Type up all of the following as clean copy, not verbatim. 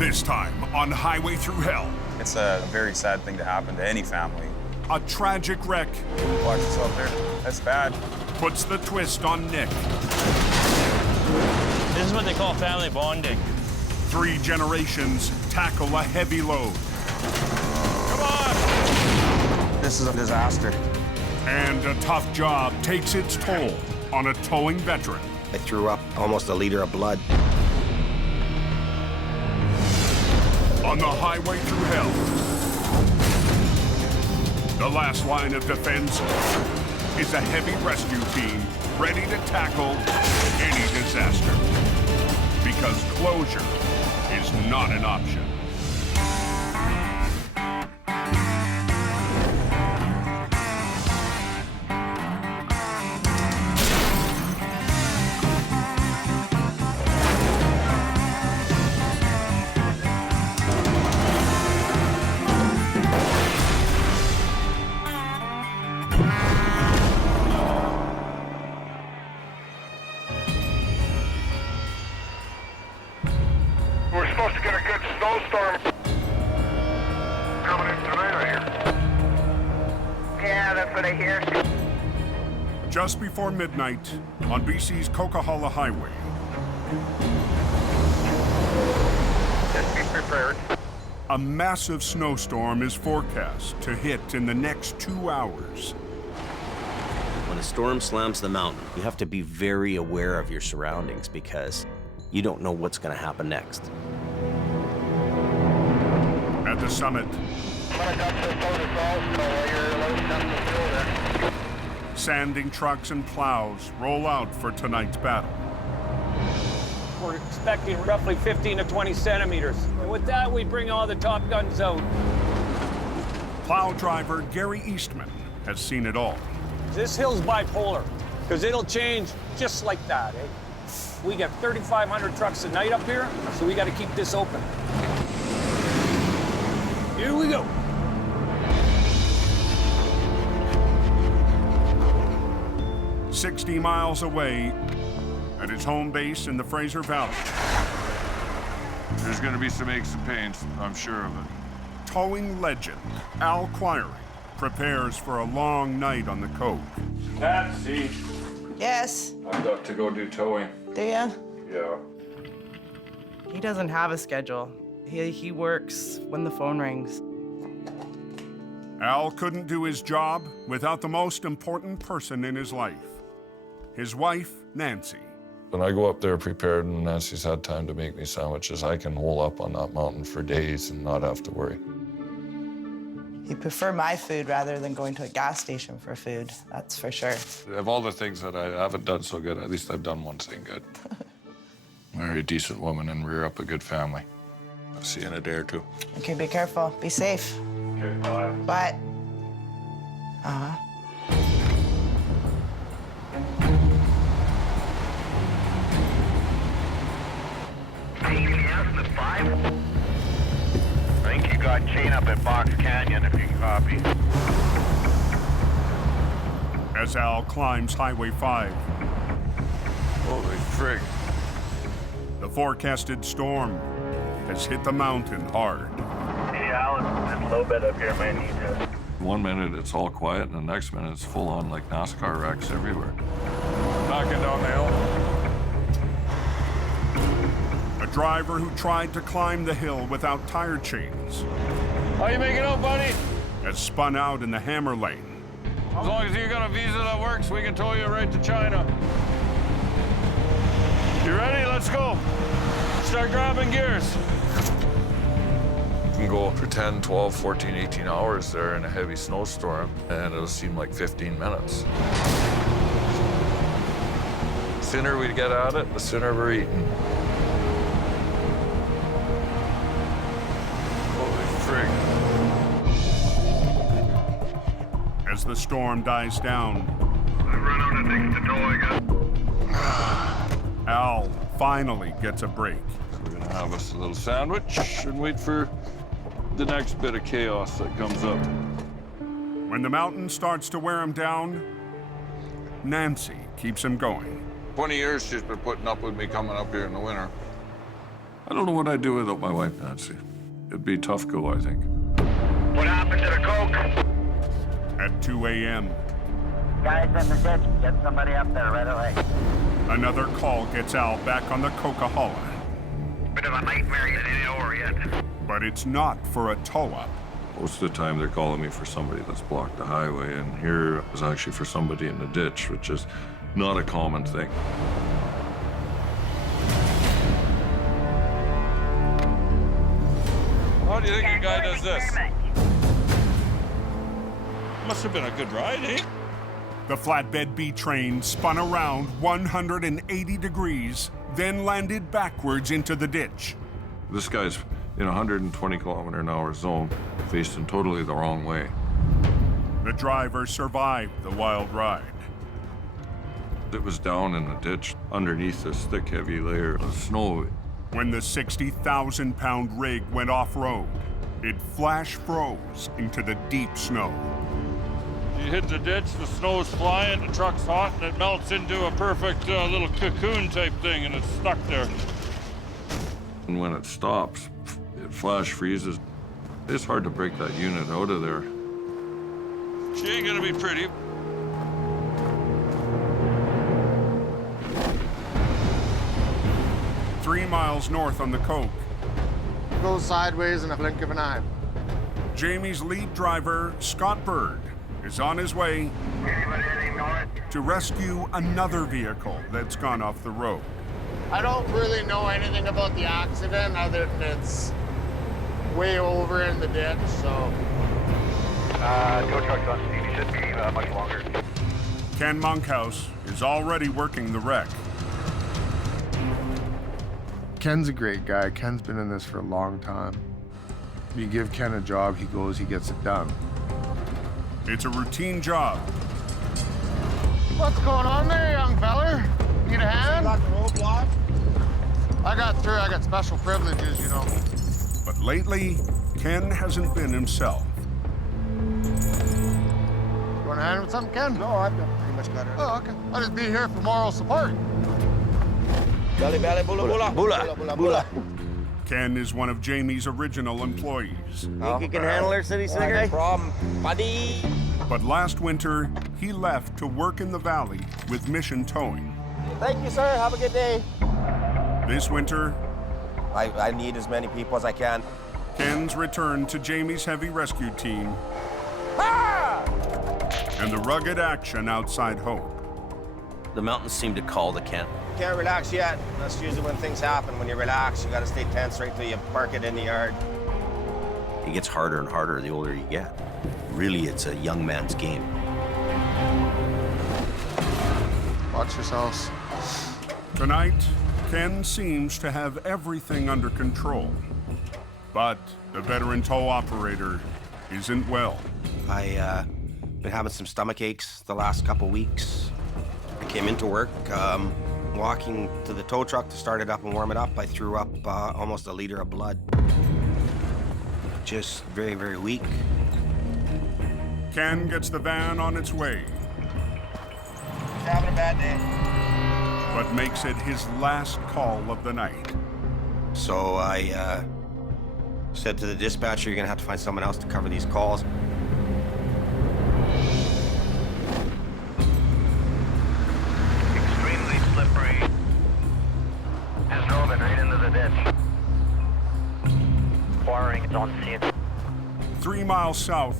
This time on Highway Thru Hell. It's a very sad thing to happen to any family. A tragic wreck. Watch yourself there. That's bad. Puts the twist on Nick. This is what they call family bonding. 3 generations tackle a heavy load. Come on! This is a disaster. And a tough job takes its toll on a towing veteran. I threw up almost a liter of blood. On the Highway Thru Hell, the last line of defense is a heavy rescue team ready to tackle any disaster. Because closure is not an option. We're supposed to get a good snowstorm coming in tonight, I hear. Yeah, that's what I hear. Just before midnight on BC's Coquihalla Highway. Just be prepared. A massive snowstorm is forecast to hit in the next 2 hours. When a storm slams the mountain, you have to be very aware of your surroundings because you don't know what's going to happen next. At the summit, sanding trucks and plows roll out for tonight's battle. We're expecting roughly 15 to 20 centimeters. And with that, we bring all the Top Guns out. Plow driver Gary Eastman has seen it all. This hill's bipolar, because it'll change just like that, eh? We got 3,500 trucks a night up here, so we got to keep this open. Here we go. "60 miles away at his home base in the Fraser Valley, There's going to be some aches and pains, I'm sure of it. towing legend Al Quiery prepares for a long night on the Coke. Patsy, Yes, I've got to go do towing. do ya? Yeah. He doesn't have a schedule. He works when the phone rings. Al couldn't do his job without the most important person in his life, his wife, Nancy. When I go up there prepared and Nancy's had time to make me sandwiches, I can hole up on that mountain for days and not have to worry. He'd prefer my food rather than going to a gas station for food, that's for sure. Of all the things that I haven't done so good, at least I've done one thing good. Marry a decent woman and rear up a good family. I'll see you in a day or two. Okay, be careful, be safe. Okay, bye. Bye. Uh-huh. I think you got chain up at Box Canyon, if you can copy. As Al climbs Highway 5, Holy frig. the forecasted storm has hit the mountain hard. Hey, Alan, this little bit up here might need to. 1 minute it's all quiet, and the next minute it's full on like NASCAR wrecks everywhere. Knocking down the hill. A driver who tried to climb the hill without tire chains How you making out, buddy? has spun out in the hammer lane. As long as you got a visa that works, we can tow you right to China. You ready? Let's go. Start grabbing gears. You can go for 10, 12, 14, 18 hours there in a heavy snowstorm, and it'll seem like 15 minutes. The sooner we get at it, the sooner we're eating. Holy frig. As the storm dies down, I've run out of things to tow, I guess. Al finally gets a break. So we're gonna have us a little sandwich and wait for the next bit of chaos that comes up. When the mountain starts to wear him down, Nancy keeps him going. 20 years she's been putting up with me coming up here in the winter. I don't know what I'd do without my wife, Nancy. It'd be a tough go, I think. What happened to the coke? At 2 a.m., Guys in the ditch, get somebody up there right away. another call gets Al back on the Coca-Cola. Bit of a nightmare, it ain't over yet. But it's not for a tow-up. Most of the time, they're calling me for somebody that's blocked the highway, and here it was actually for somebody in the ditch, which is not a common thing. How do you think a guy does this? Must have been a good ride, eh? The flatbed B train spun around 180 degrees, then landed backwards into the ditch. This guy's in a 120-kilometer-an-hour zone, facing totally the wrong way. The driver survived the wild ride. It was down in the ditch underneath this thick, heavy layer of snow. When the 60,000-pound rig went off-road, it flash froze into the deep snow. You hit the ditch, the snow's flying, the truck's hot, and it melts into a perfect little cocoon type thing, and it's stuck there. And when it stops, it flash freezes. It's hard to break that unit out of there. She ain't gonna be pretty. Three miles north on the Coke, Goes sideways in a blink of an eye. Jamie's lead driver, Scott Bird, is on his way to rescue another vehicle that's gone off the road. I don't really know anything about the accident other than it's way over in the ditch, so. Tow truck's on speed, he should be much longer. Ken Monkhouse is already working the wreck. Ken's a great guy. Ken's been in this for a long time. You give Ken a job, he goes, he gets it done. It's a routine job. What's going on there, young feller? Need a hand? Got the roadblock? I got through. I got special privileges, you know. But lately, Ken hasn't been himself. You want a hand with something, Ken? No, I've pretty much got it. Oh, okay. I'll just be here for moral support. Belly, belly, bula, bula. Bula, bula, bula. Ken is one of Jamie's original employees. Think you can handle her, city slicker? No problem, buddy. But last winter, he left to work in the valley with Mission Towing. Thank you, sir. Have a good day. This winter, I need as many people as I can. Ken's returned to Jamie's heavy rescue team and the rugged action outside Hope. The mountains seem to call to Ken. Can't relax yet. That's usually when things happen. When you relax, you gotta stay tense right till you park it in the yard. It gets harder and harder the older you get. Really, it's a young man's game. Watch yourselves. Tonight, Ken seems to have everything under control. But the veteran tow operator isn't well. I been having some stomach aches the last couple weeks. I came into work, walking to the tow truck to start it up and warm it up. I threw up almost a liter of blood. Just very, very weak. Ken gets the van on its way, He's having a bad day. but makes it his last call of the night. So I said to the dispatcher, you're gonna have to find someone else to cover these calls. Extremely slippery. Just drove it right into the ditch. Wiring is on scene. 3 miles south,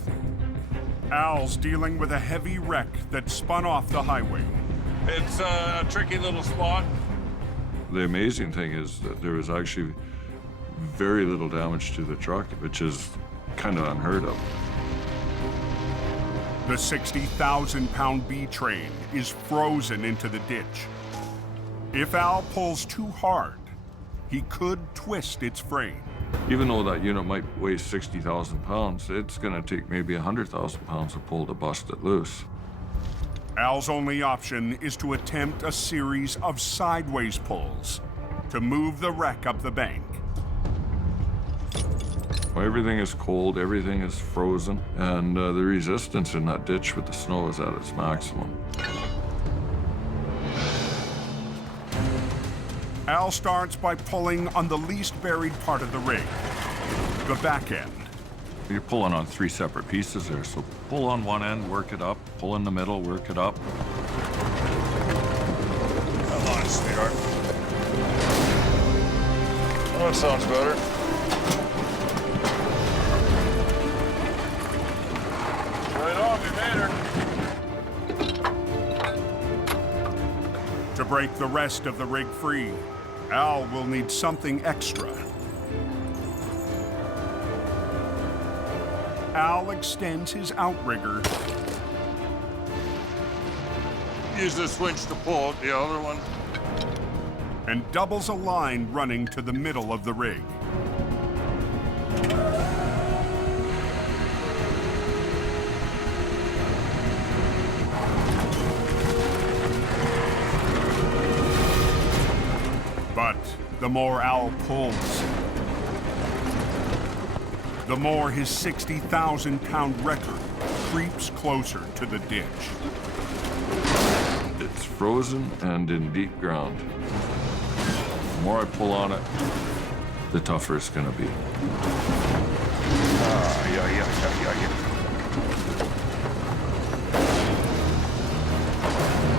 Al's dealing with a heavy wreck that spun off the highway. It's a tricky little spot. The amazing thing is that there was actually very little damage to the truck, which is kind of unheard of. The 60,000-pound B train is frozen into the ditch. If Al pulls too hard, he could twist its frame. Even though that unit might weigh 60,000 pounds, it's going to take maybe 100,000 pounds to pull to bust it loose. Al's only option is to attempt a series of sideways pulls to move the wreck up the bank. Everything is cold, everything is frozen, and the resistance in that ditch with the snow is at its maximum. Al starts by pulling on the least buried part of the rig, the back end. You're pulling on 3 separate pieces there, so pull on one end, work it up, pull in the middle, work it up. Come on, sweetheart. Oh, that sounds better. Right on, we made her. To break the rest of the rig free, Al will need something extra. Al extends his outrigger. Use this winch to pull out the other one. And doubles a line running to the middle of the rig. But the more Al pulls, the more his 60,000-pound record creeps closer to the ditch. It's frozen and in deep ground. The more I pull on it, the tougher it's gonna be.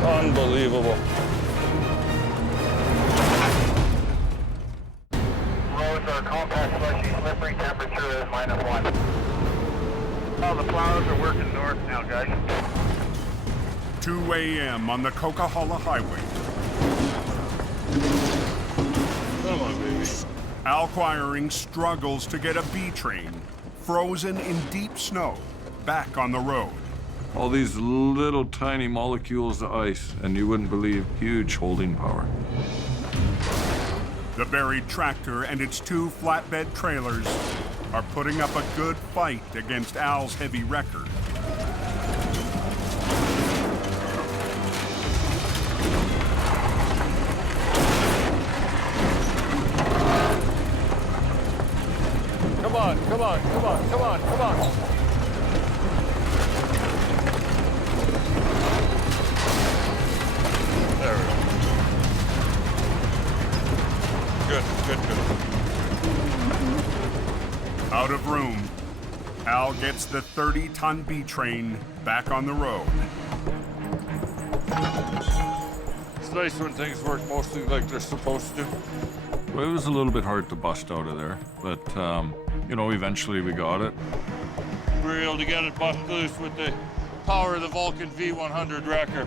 Unbelievable. Roads are compact, slushy, slippery, temperature is -1. All the plows are working north now, guys. 2 a.m. on the Coquihalla Highway. Come on, baby. Al Quiring struggles to get a B train, frozen in deep snow, back on the road. All these little tiny molecules of ice, and you wouldn't believe huge holding power. The buried tractor and its 2 flatbed trailers are putting up a good fight against Al's heavy record. Come on, come on, come on, come on, come on. There we go. Good, good, good. Out of room, Al gets the 30-ton B train back on the road. It's nice when things work mostly like they're supposed to. Well, it was a little bit hard to bust out of there, but, you know, eventually we got it. We were able to get it bust loose with the power of the Vulcan V100 wrecker.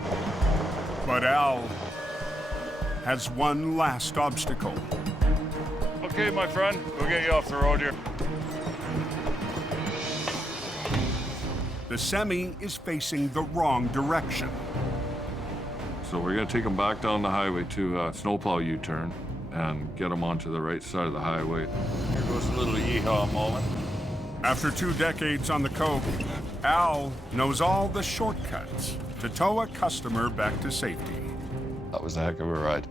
But Al has one last obstacle. Okay, my friend, we'll get you off the road here. The semi is facing the wrong direction. So we're gonna take them back down the highway to snowplow U-turn and get them onto the right side of the highway. Here goes a little yeehaw moment. After 2 decades on the Coke, Al knows all the shortcuts to tow a customer back to safety. That was a heck of a ride.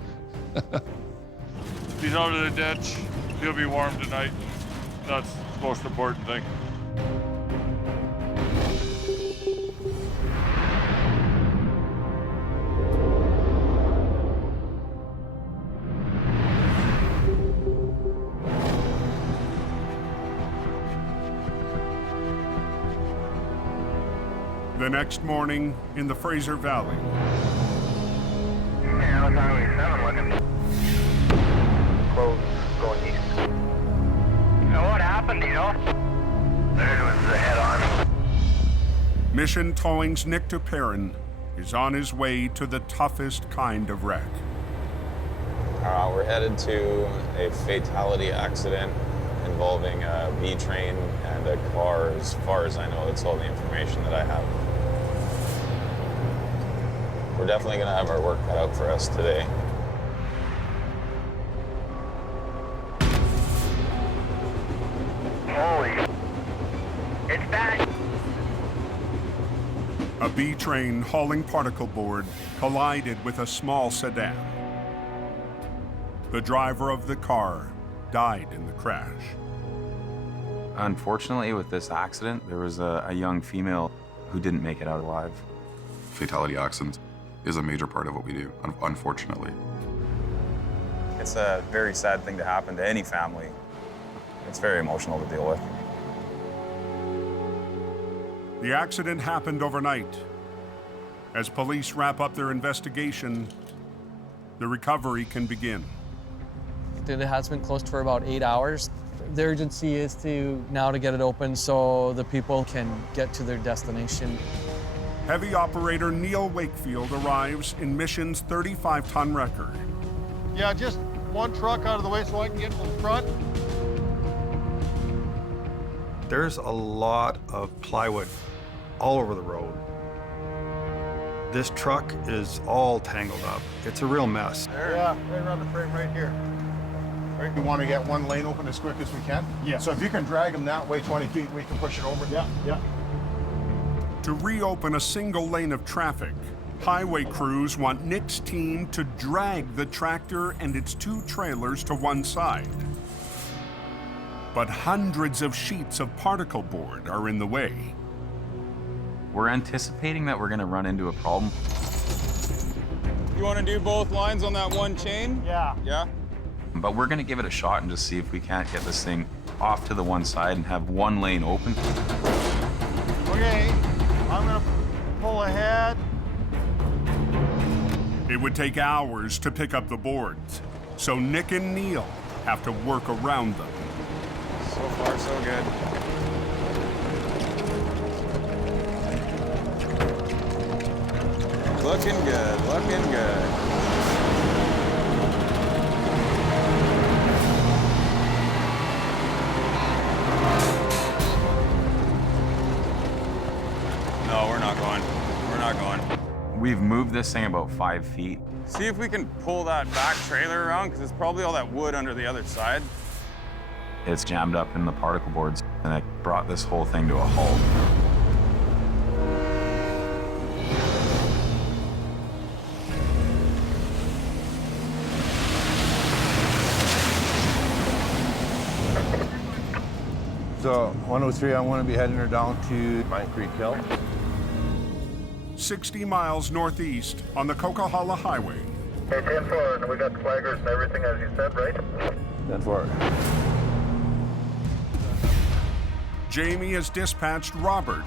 He's out of the ditch. He'll be warm tonight. That's the most important thing. The next morning in the Fraser Valley. Yeah, how's Highway 7 looking? Close, going east. Now what happened, do you know? There was the head-on. Mission Towing's Nick Perrin is on his way to the toughest kind of wreck. We're headed to a fatality accident involving a B train and a car. As far as I know, that's all the information that I have. We're definitely going to have our work cut out for us today. Holy, it's bad. A B train hauling particle board collided with a small sedan. The driver of the car died in the crash. Unfortunately, with this accident, there was a young female who didn't make it out alive. Fatality accidents is a major part of what we do, unfortunately. It's a very sad thing to happen to any family. It's very emotional to deal with. The accident happened overnight. As police wrap up their investigation, the recovery can begin. It has been closed for about 8 hours. The urgency is to get it open so the people can get to their destination. Heavy operator Neil Wakefield arrives in Mission's 35-ton wrecker. Yeah, just one truck out of the way so I can get to the front. There's a lot of plywood all over the road. This truck is all tangled up. It's a real mess. Yeah, right around the frame right here. Right, we want to get one lane open as quick as we can. Yeah. So if you can drag them that way 20 feet, we can push it over. Yeah, yeah. To reopen a single lane of traffic, highway crews want Nick's team to drag the tractor and its 2 trailers to one side. But hundreds of sheets of particle board are in the way. We're anticipating that we're going to run into a problem. You want to do both lines on that one chain? Yeah. Yeah? But we're going to give it a shot and just see if we can't get this thing off to the one side and have one lane open. Okay, I'm going to pull ahead. It would take hours to pick up the boards, so Nick and Neil have to work around them. So far, so good. Looking good, looking good. No, we're not going. We're not going. We've moved this thing about 5 feet. See if we can pull that back trailer around, because it's probably all that wood under the other side. It's jammed up in the particle boards, and it brought this whole thing to a halt. So 103, I want to be heading her down to Pine Creek Hill. 60 miles northeast on the Coquihalla Highway. Hey, 10-4, and we got flaggers and everything as you said, right? 10-4. Jamie has dispatched Robert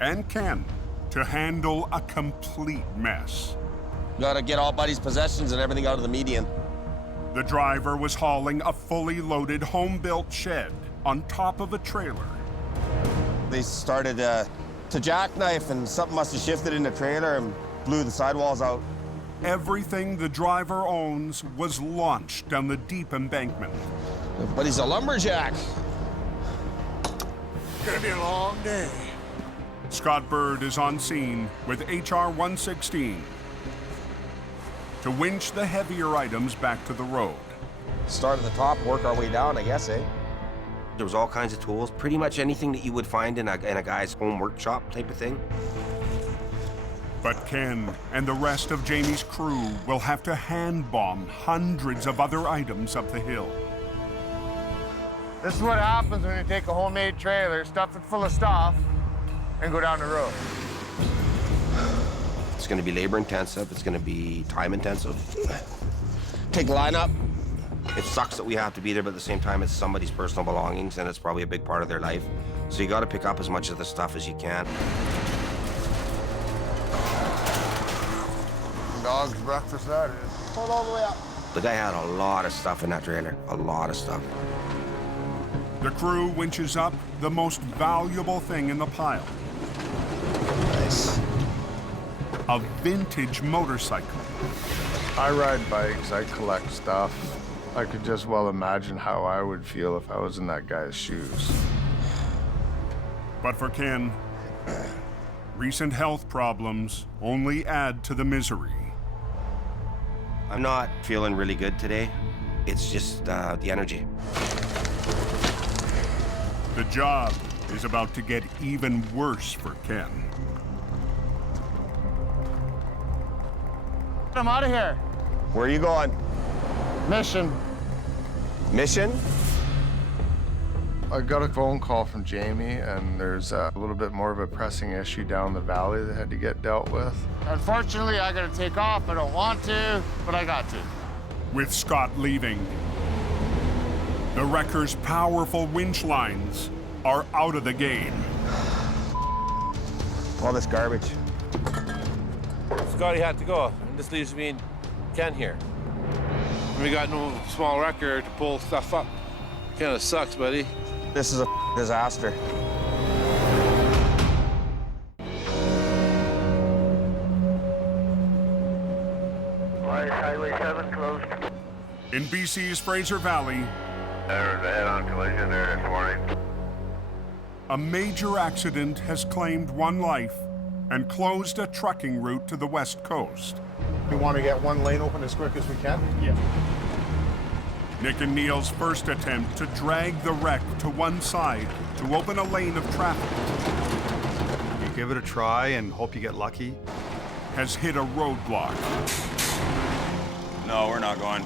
and Ken to handle a complete mess. Gotta get all Buddy's possessions and everything out of the median. The driver was hauling a fully loaded home-built shed on top of a trailer. They started to jackknife, and something must have shifted in the trailer and blew the sidewalls out. Everything the driver owns was launched down the deep embankment. But he's a lumberjack. Gonna be a long day. Scott Bird is on scene with HR 116 to winch the heavier items back to the road. Start at the top, work our way down, I guess, eh? There was all kinds of tools, pretty much anything that you would find in a guy's home workshop type of thing. But Ken and the rest of Jamie's crew will have to hand bomb hundreds of other items up the hill. This is what happens when you take a homemade trailer, stuff it full of stuff, and go down the road. It's gonna be labor intensive, it's gonna be time intensive. Take lineup. It sucks that we have to be there, but at the same time, it's somebody's personal belongings, and it's probably a big part of their life. So you gotta pick up as much of the stuff as you can. Dog's breakfast, that is. Hold all the way up. The guy had a lot of stuff in that trailer, a lot of stuff. The crew winches up the most valuable thing in the pile. Nice. A vintage motorcycle. I ride bikes, I collect stuff. I could just well imagine how I would feel if I was in that guy's shoes. But for Ken, recent health problems only add to the misery. I'm not feeling really good today. It's just the energy. The job is about to get even worse for Ken. I'm out of here. Where are you going? Mission. Mission? I got a phone call from Jamie, and there's a little bit more of a pressing issue down the valley that had to get dealt with. Unfortunately, I gotta take off. I don't want to, but I got to. With Scott leaving, the wrecker's powerful winch lines are out of the game. All this garbage. Scotty had to go. This leaves me and Ken here. We got no small wrecker to pull stuff up. Kind of sucks, buddy. This is a disaster. Why is Highway 7 closed? In BC's Fraser Valley, There's a head-on collision there this morning. a major accident has claimed one life and closed a trucking route to the west coast. We want to get one lane open as quick as we can. Yeah. Nick and Neil's first attempt to drag the wreck to one side to open a lane of traffic You give it a try and hope you get lucky. has hit a roadblock. No, we're not going.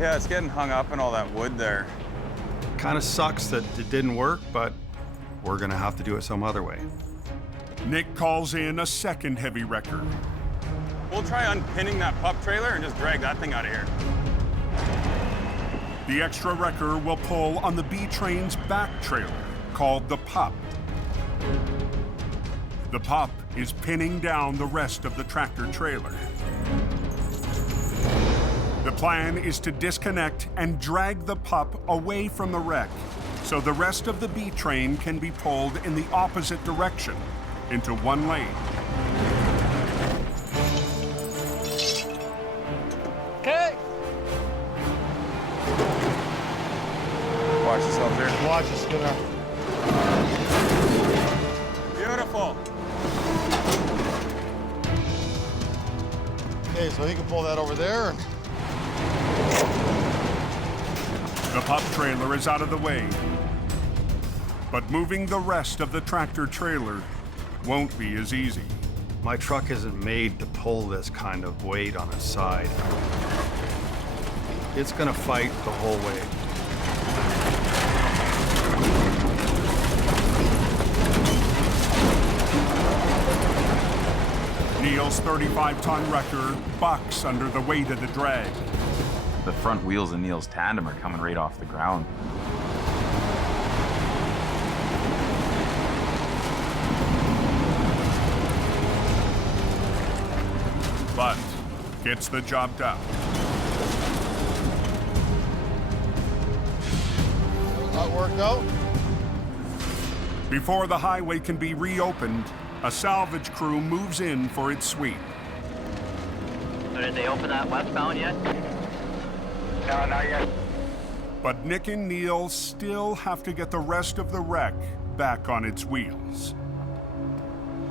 Yeah, it's getting hung up in all that wood there. Kind of sucks that it didn't work, but we're gonna have to do it some other way. Nick calls in a second heavy wrecker. We'll try unpinning that pup trailer and just drag that thing out of here. The extra wrecker will pull on the B train's back trailer, called the pup. The pup is pinning down the rest of the tractor trailer. The plan is to disconnect and drag the pup away from the wreck so the rest of the B train can be pulled in the opposite direction into one lane. Okay. Watch yourself there. Watch us, Skinner. Beautiful. Okay, so he can pull that over there. The pup trailer is out of the way, but moving the rest of the tractor trailer won't be as easy. My truck isn't made to pull this kind of weight on its side. It's gonna fight the whole way. Neil's 35-ton wrecker bucks under the weight of the drag. The front wheels of Neil's tandem are coming right off the ground. But gets the job done. That worked out. Before the highway can be reopened, a salvage crew moves in for its sweep. So did they open that westbound yet? No, not yet. But Nick and Neil still have to get the rest of the wreck back on its wheels.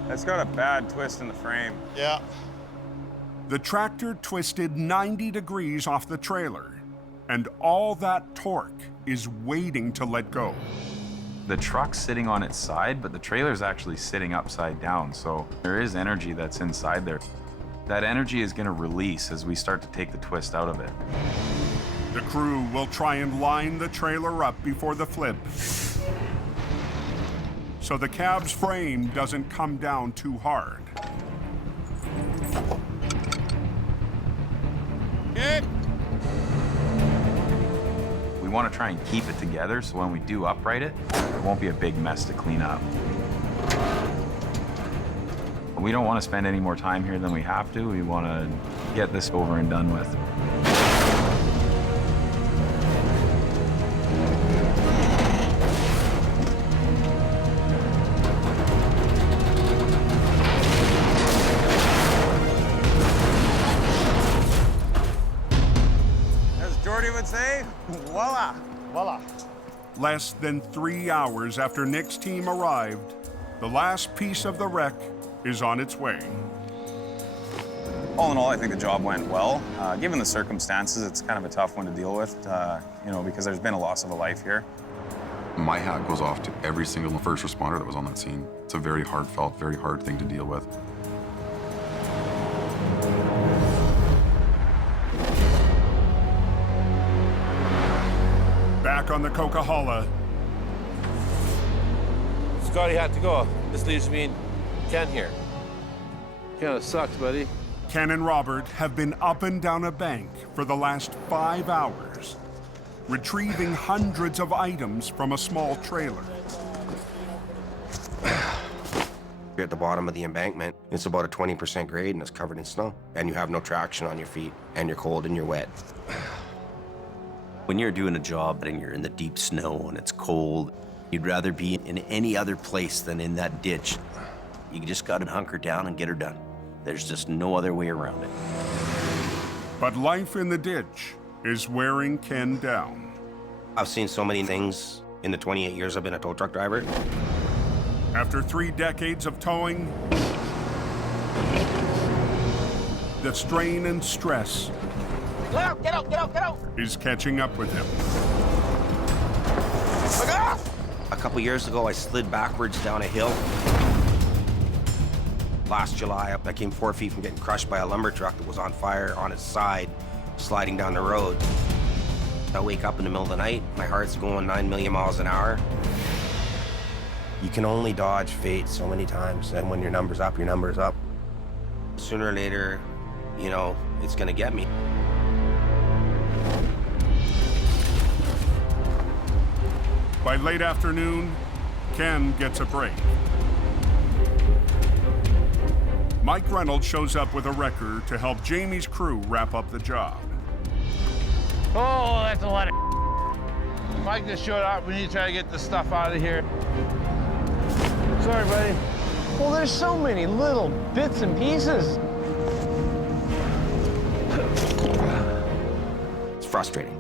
It's got a bad twist in the frame. Yeah. The tractor twisted 90 degrees off the trailer, and all that torque is waiting to let go. The truck's sitting on its side, but the trailer's actually sitting upside down, so there is energy that's inside there. That energy is gonna release as we start to take the twist out of it. The crew will try and line the trailer up before the flip, so the cab's frame doesn't come down too hard. We want to try and keep it together so when we do upright it, it won't be a big mess to clean up. We don't want to spend any more time here than we have to. We want to get this over and done with. As Jordy would say, voila. Voila. Less than 3 hours after Nick's team arrived, the last piece of the wreck is on its way. All in all, I think the job went well. Given the circumstances, it's kind of a tough one to deal with, because there's been a loss of a life here. My hat goes off to every single first responder that was on that scene. It's a very heartfelt, very hard thing to deal with. Back on the Coca-Cola, Scotty had to go. This leaves me and Ken here. Kind of sucks, buddy. Ken and Robert have been up and down a bank for the last 5 hours, retrieving hundreds of items from a small trailer. You're at the bottom of the embankment. It's about a 20% grade and it's covered in snow. And you have no traction on your feet, and you're cold and you're wet. When you're doing a job and you're in the deep snow and it's cold, you'd rather be in any other place than in that ditch. You just gotta hunker down and get her done. There's just no other way around it. But life in the ditch is wearing Ken down. I've seen so many things in the 28 years I've been a tow truck driver. After 3 decades of towing, the strain and stress Get out! is catching up with him. A couple years ago, I slid backwards down a hill. Last July, I came 4 feet from getting crushed by a lumber truck that was on fire on its side, sliding down the road. I wake up in the middle of the night, my heart's going 9 million miles an hour. You can only dodge fate so many times, and when your number's up, your number's up. Sooner or later, you know, it's gonna get me. By late afternoon, Ken gets a break. Mike Reynolds shows up with a wrecker to help Jamie's crew wrap up the job. Oh, that's a lot of Mike just showed up. We need to try to get this stuff out of here. Sorry, buddy. Well, there's so many little bits and pieces. It's frustrating.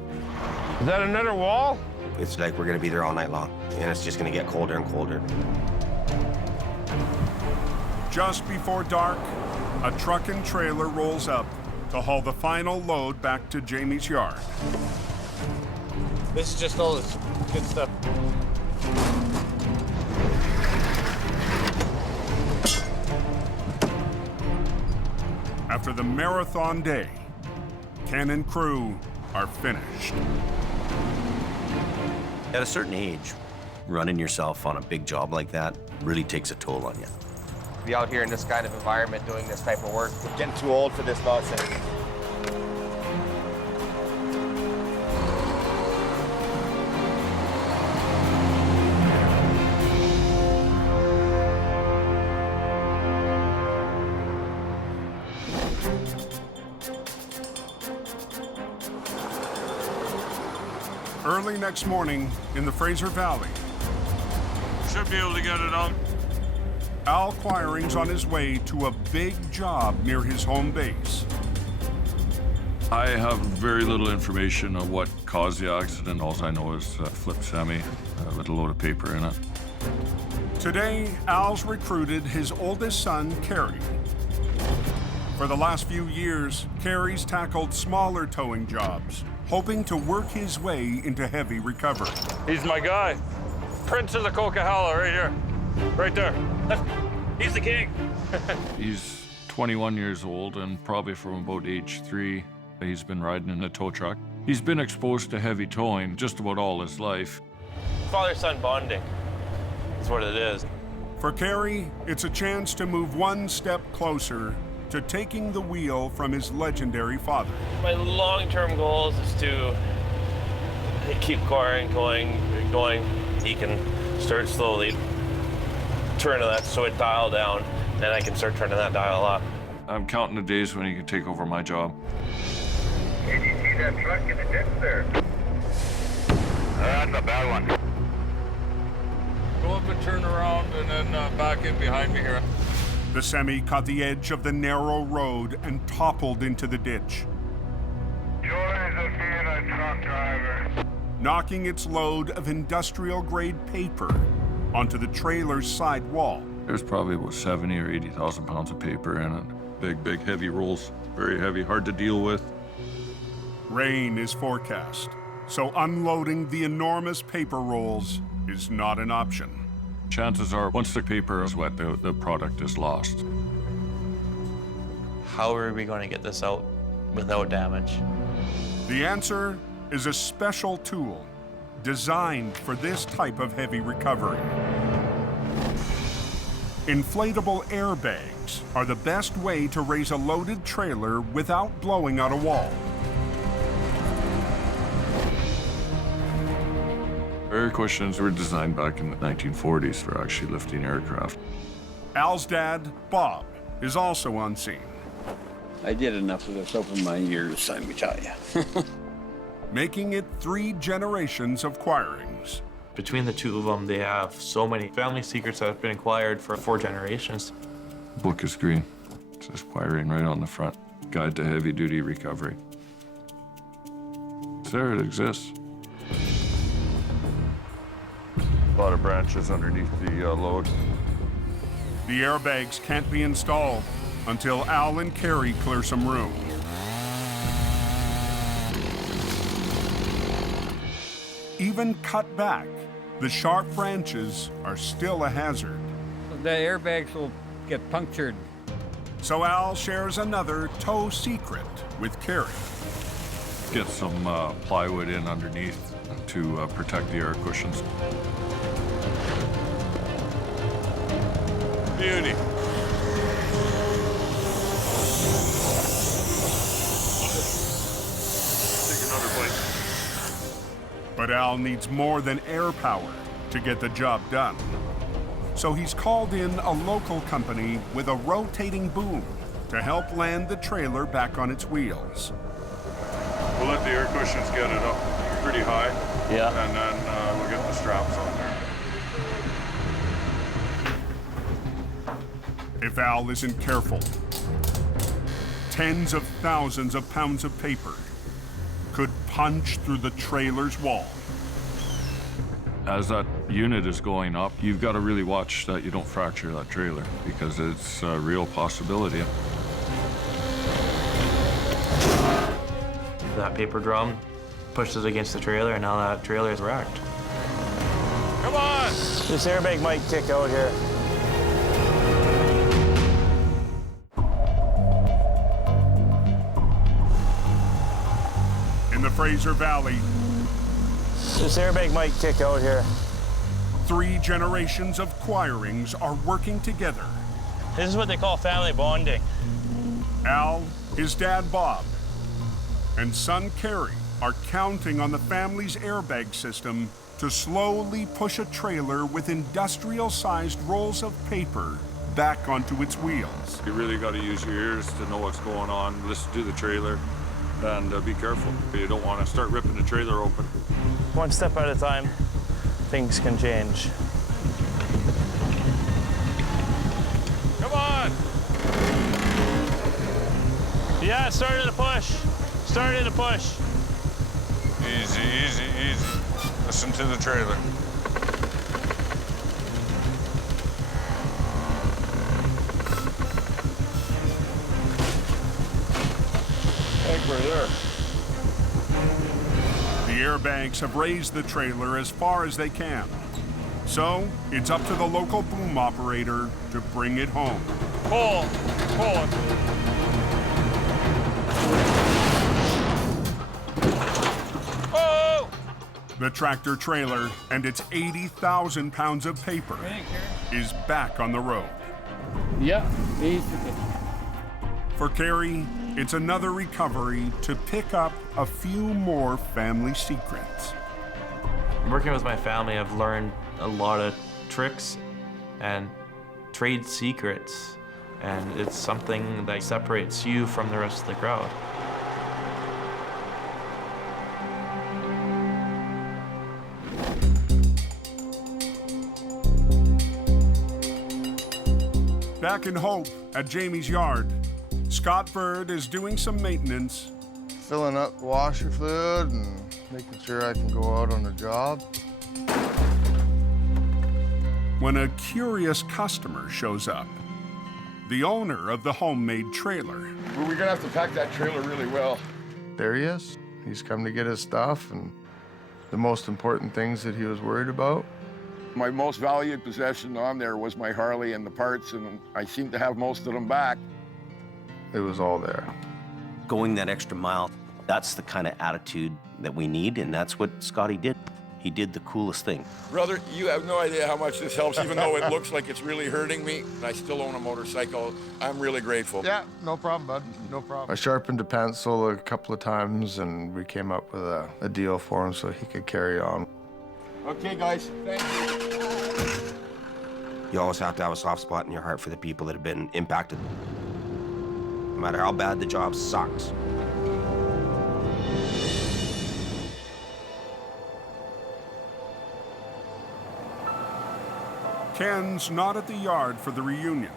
Is that another wall? It's like we're gonna be there all night long, and it's just gonna get colder and colder. Just before dark, a truck and trailer rolls up to haul the final load back to Jamie's yard. This is just all this good stuff. After the marathon day, Ken and crew are finished. At a certain age, running yourself on a big job like that really takes a toll on you. Be out here in this kind of environment doing this type of work. Getting too old for this nonsense. Early next morning in the Fraser Valley, Should be able to get it out. Al Quiring's on his way to a big job near his home base. I have very little information on what caused the accident. All I know is a flip semi with a load of paper in it. Today, Al's recruited his oldest son, Carrie. For the last few years, Carrie's tackled smaller towing jobs, hoping to work his way into heavy recovery. He's my guy. Prince of the Coquihalla, right here. Right there. He's the king. He's 21 years old, and probably from about age 3, he's been riding in a tow truck. He's been exposed to heavy towing just about all his life. Father-son bonding is what it is. For Carrie, it's a chance to move one step closer to taking the wheel from his legendary father. My long-term goal is to keep Carrie going. He can start slowly, turn that switch dial down, and I can start turning that dial up. I'm counting the days when he can take over my job. Did you see that truck in the ditch there? That's a bad one. Go up and turn around and then back in behind me here. The semi caught the edge of the narrow road and toppled into the ditch, Jordy's being a truck driver. knocking its load of industrial-grade paper onto the trailer's side wall. There's probably about 70 or 80,000 pounds of paper in it. Big, heavy rolls. Very heavy, hard to deal with. Rain is forecast, so unloading the enormous paper rolls is not an option. Chances are, once the paper is wet, the product is lost. How are we going to get this out without damage? The answer is a special tool designed for this type of heavy recovery. Inflatable airbags airbags are the best way to raise a loaded trailer without blowing out a wall. Air cushions were designed back in the 1940s for actually lifting aircraft. Al's dad, Bob, is also on scene. I did enough of this over my years, let me tell you. Making it 3 generations of Choirings. Between the two of them, they have so many family secrets that have been acquired for 4 generations. Book is green. It says Choiring right on the front. Guide to Heavy Duty Recovery. It's there, it exists. A lot of branches underneath the load. The airbags can't be installed until Al and Carrie clear some room. Even cut back, the sharp branches are still a hazard. The airbags will get punctured. So Al shares another tow secret with Carrie. Get some plywood in underneath to protect the air cushions. Beauty. Take another bite. But Al needs more than air power to get the job done. So he's called in a local company with a rotating boom to help land the trailer back on its wheels. We'll let the air cushions get it up pretty high. Yeah. And then we'll get the straps on there. If Al isn't careful, tens of thousands of pounds of paper could punch through the trailer's wall. As that unit is going up, you've got to really watch that you don't fracture that trailer because it's a real possibility. That paper drum pushes against the trailer, and now that trailer is wrecked. Come on! This airbag might kick out here. In the Fraser Valley, This airbag might kick out here. 3 generations of Choirings are working together. This is what they call family bonding. Al, his dad Bob, and son Carrie are counting on the family's airbag system to slowly push a trailer with industrial-sized rolls of paper back onto its wheels. You really got to use your ears to know what's going on, listen to the trailer, and be careful. You don't want to start ripping the trailer open. One step at a time, things can change. Come on! Yeah, starting to push. Starting to push. Easy, easy, easy. Listen to the trailer. I think we're there. The airbags have raised the trailer as far as they can. So it's up to the local boom operator to bring it home. Pull, pull it. Oh! The tractor trailer and its 80,000 pounds of paper is back on the road. Yeah, basically. For Carrie, it's another recovery to pick up a few more family secrets. Working with my family, I've learned a lot of tricks and trade secrets, and it's something that separates you from the rest of the crowd. Back in Hope at Jamie's yard, Scott Bird is doing some maintenance. Filling up washer fluid and making sure I can go out on the job. When a curious customer shows up, the owner of the homemade trailer. We're gonna have to pack that trailer really well. There he is. He's come to get his stuff and the most important things that he was worried about. My most valued possession on there was my Harley and the parts, and I seem to have most of them back. It was all there. Going that extra mile, that's the kind of attitude that we need, and that's what Scotty did. he did the coolest thing. Brother, you have no idea how much this helps, even though it looks like it's really hurting me. I still own a motorcycle. I'm really grateful. Yeah, no problem, bud. No problem. I sharpened a pencil a couple of times, and we came up with a deal for him so he could carry on. Okay, guys, thank you. You always have to have a soft spot in your heart for the people that have been impacted. No matter how bad the job sucks. Ken's not at the yard for the reunion.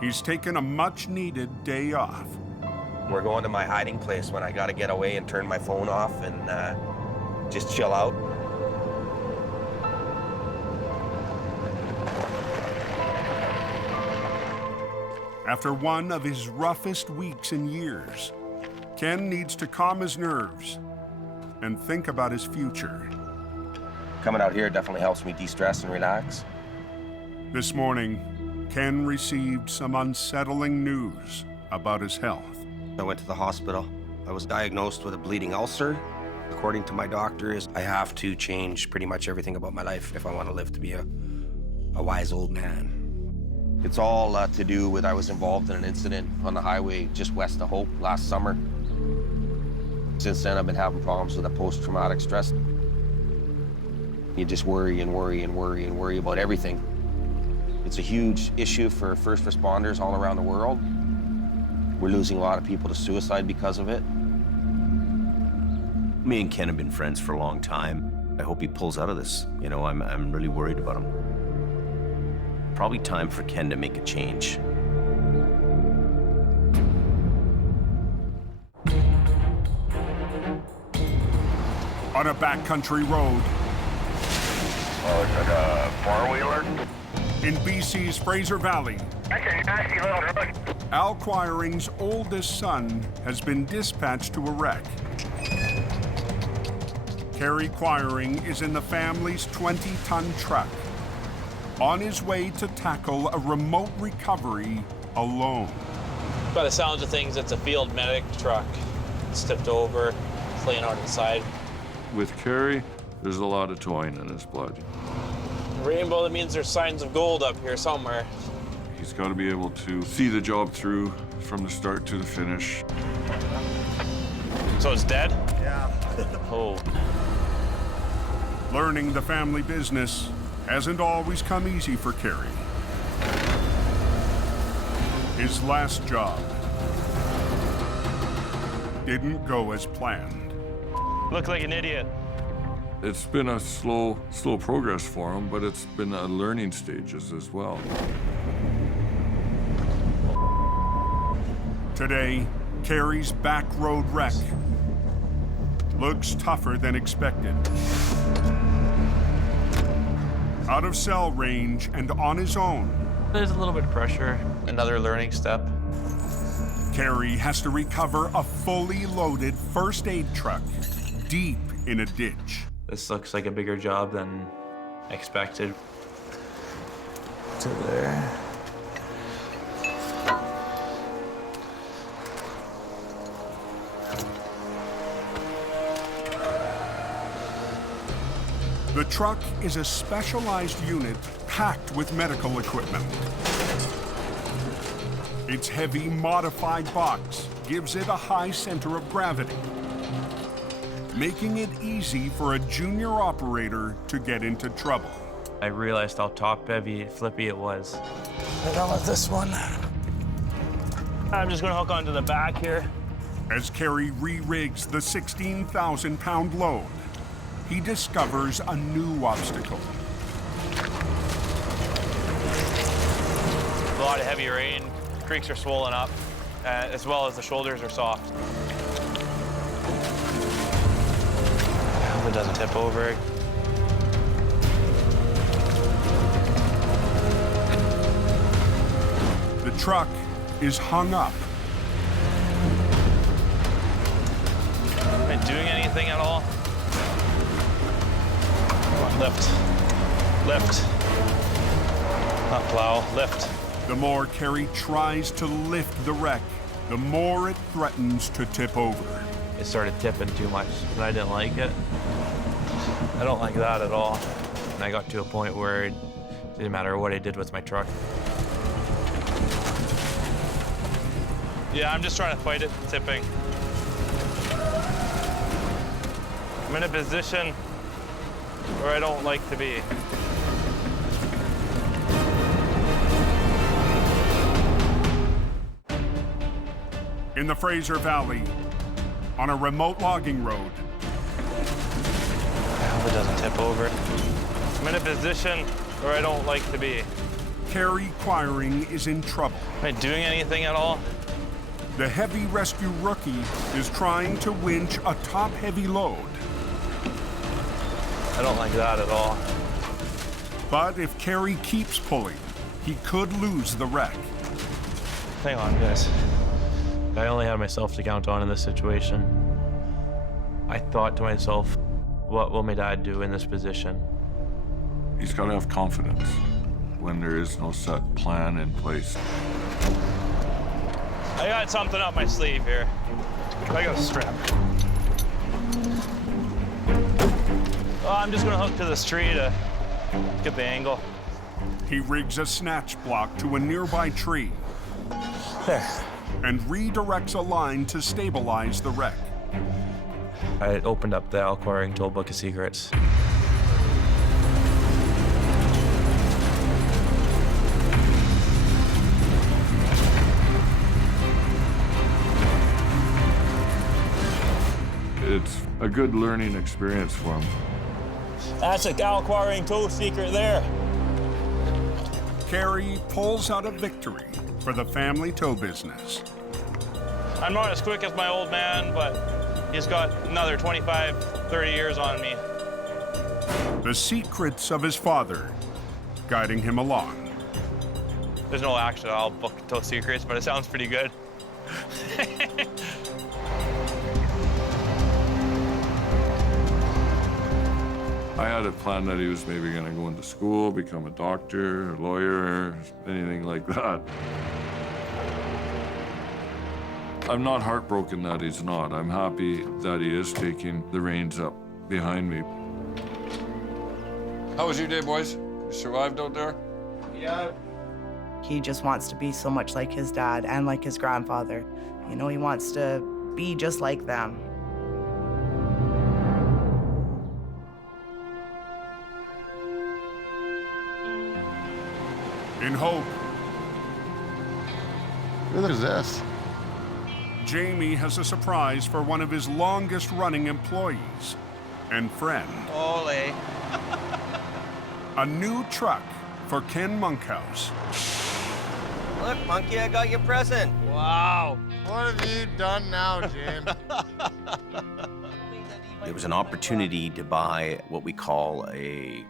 He's taken a much-needed day off. We're going to my hiding place when I gotta get away and turn my phone off and just chill out. After one of his roughest weeks in years, Ken needs to calm his nerves and think about his future. Coming out here definitely helps me de-stress and relax. This morning, Ken received some unsettling news about his health. I went to the hospital. I was diagnosed with a bleeding ulcer. According to my doctors, I have to change pretty much everything about my life if I want to live to be a wise old man. It's all to do with I was involved in an incident on the highway just west of Hope last summer. Since then, I've been having problems with a post-traumatic stress. You just worry and worry and worry and worry about everything. It's a huge issue for first responders all around the world. We're losing a lot of people to suicide because of it. Me and Ken have been friends for a long time. I hope he pulls out of this. You know, I'm really worried about him. Probably time for Ken to make a change. On a backcountry road. Oh, is it a four-wheeler? In BC's Fraser Valley, That's a nasty little road. Al Quiring's oldest son has been dispatched to a wreck. Carrie Quiring is in the family's 20-ton truck, on his way to tackle a remote recovery alone. By the sounds of things, it's a field medic truck. It's tipped over, it's laying out inside. With Carrie, there's a lot of towing in his blood. Rainbow, that means there's signs of gold up here somewhere. He's got to be able to see the job through from the start to the finish. So it's dead? Yeah. Oh. Learning the family business hasn't always come easy for Carrie. His last job didn't go as planned. Look like an idiot. It's been a slow progress for him, but it's been a learning stages as well. Today, Carrie's back road wreck looks tougher than expected. Out of cell range and on his own. There's a little bit of pressure. Another learning step. Carrie has to recover a fully loaded first aid truck deep in a ditch. This looks like a bigger job than expected. To there. The truck is a specialized unit packed with medical equipment. Its heavy, modified box gives it a high center of gravity, making it easy for a junior operator to get into trouble. I realized how top-heavy, flippy it was. Right on with this one. I'm just gonna hook onto the back here. As Carrie re-rigs the 16,000-pound load, he discovers a new obstacle. A lot of heavy rain, creeks are swollen up, as well as the shoulders are soft. I hope it doesn't tip over. The truck is hung up. Am I doing anything at all? Come on, lift. Lift. Not plow, lift. The more Carrie tries to lift the wreck, the more it threatens to tip over. It started tipping too much, and I didn't like it. I don't like that at all. And I got to a point where it didn't matter what I did with my truck. Yeah, I'm just trying to fight it, tipping. I'm in a position where I don't like to be. In the Fraser Valley, on a remote logging road. I hope it doesn't tip over. I'm in a position where I don't like to be. Carrie Quiring is in trouble. Am I doing anything at all? The heavy rescue rookie is trying to winch a top-heavy load. I don't like that at all. But if Carrie keeps pulling, he could lose the wreck. Hang on, guys. I only had myself to count on in this situation. I thought to myself, what will my dad do in this position? He's got to have confidence when there is no set plan in place. I got something up my sleeve here. I got a strap. Oh, I'm just gonna hook to this tree to get the angle. He rigs a snatch block to a nearby tree. There. And redirects a line to stabilize the wreck. I opened up the Al Quarrying Toolbook of Secrets. It's a good learning experience for him. That's a Al Quarrying tool secret there. Carrie pulls out a victory for the family tow business. I'm not as quick as my old man, but he's got another 25, 30 years on me. The secrets of his father guiding him along. There's no actual Al book tow secrets, but it sounds pretty good. I had a plan that he was maybe going to go into school, become a doctor, a lawyer, anything like that. I'm not heartbroken that he's not. I'm happy that he is taking the reins up behind me. How was your day, boys? You survived out there? Yeah. He just wants to be so much like his dad and like his grandfather. You know, he wants to be just like them. In hope. Who is this? Jamie has a surprise for one of his longest-running employees and friend. Ole. A new truck for Ken Monkhouse. Look, Monkey, I got your present. Wow. What have you done now, Jim? There was an opportunity to buy what we call a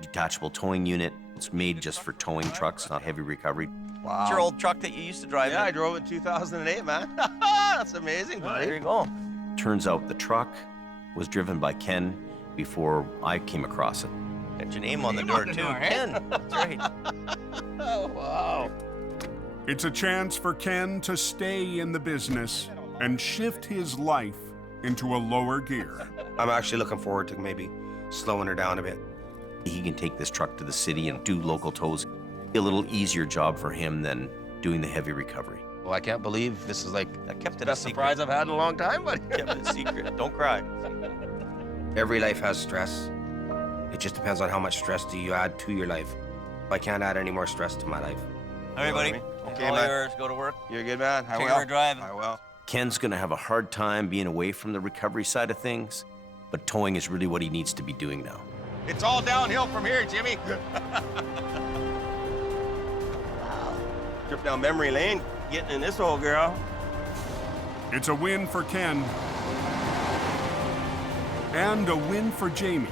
detachable towing unit. It's made just for towing trucks, not heavy recovery. Wow. It's your old truck that you used to drive. Yeah, I drove it in 2008, man. That's amazing, buddy. There you go. Turns out the truck was driven by Ken before I came across it. Got your name on the door, too. Ken. That's right. Oh, wow. It's a chance for Ken to stay in the business and shift his life into a lower gear. I'm actually looking forward to maybe slowing her down a bit. He can take this truck to the city and do local tows. Be a little easier job for him than doing the heavy recovery. Well, I can't believe this is like I kept it best surprise I've had in a long time, buddy. Kept it a secret. Don't cry. Every life has stress. It just depends on how much stress do you add to your life. I can't add any more stress to my life. All right, buddy. Okay, all man. Yours. Go to work. You're a good man. I Take will. her driving. I will. Ken's gonna have a hard time being away from the recovery side of things, but towing is really what he needs to be doing now. It's all downhill from here, Jimmy. Trip down memory lane, getting in this old girl. It's a win for Ken and a win for Jamie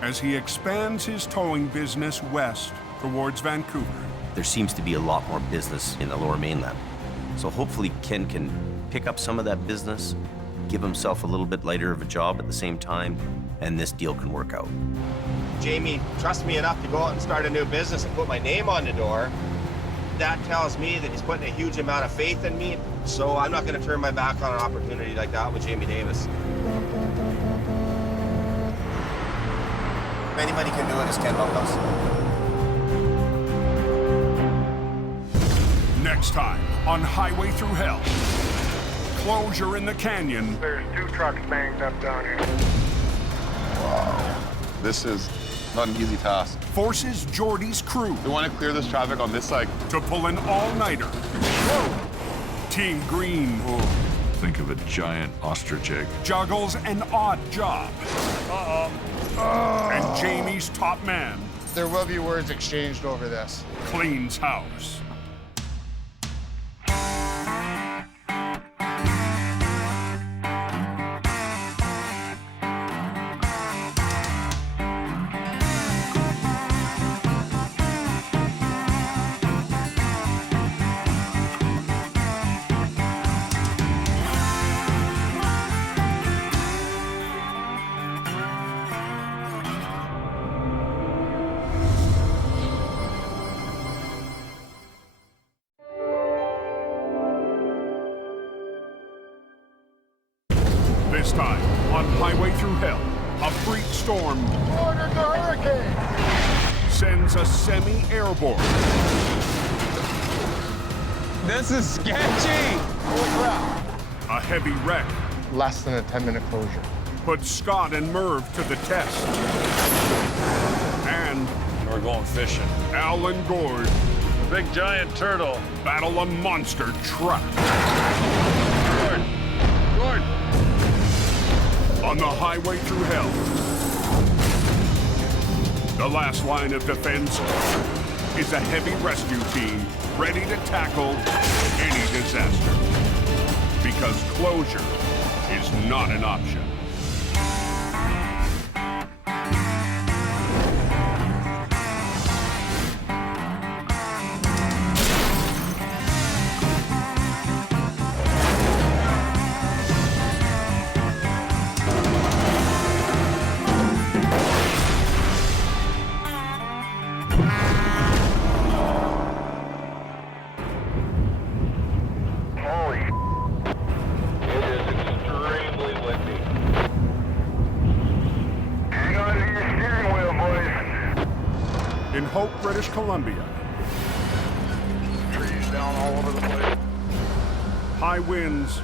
as he expands his towing business west towards Vancouver. There seems to be a lot more business in the Lower Mainland. So hopefully Ken can pick up some of that business, give himself a little bit lighter of a job at the same time, and this deal can work out. Jamie trusts me enough to go out and start a new business and put my name on the door. That tells me that he's putting a huge amount of faith in me, so I'm not going to turn my back on an opportunity like that with Jamie Davis. If anybody can do it, it's Ken Bunkhouse. Next time on Highway Thru Hell. Closure in the canyon. There's 2 trucks banged up down here. Wow. This is not an easy task. Forces Jordy's crew. We want to clear this traffic on this side. To pull an all-nighter. Team Green. Think of a giant ostrich egg. Juggles an odd job. And Jamie's top man. There will be words exchanged over this. Cleans house. This time on Highway Thru Hell, a freak storm Ordered the hurricane! sends a semi-airborne. This is sketchy! Holy crap! A heavy wreck Less than a 10-minute closure. puts Scott and Merv to the test. And We're going fishing. Al and Gord Big giant turtle. battle a monster truck. Gord. On the Highway Thru Hell. The last line of defense is a heavy rescue team ready to tackle any disaster. Because closure is not an option. In Hope, British Columbia. Trees down all over the place. High winds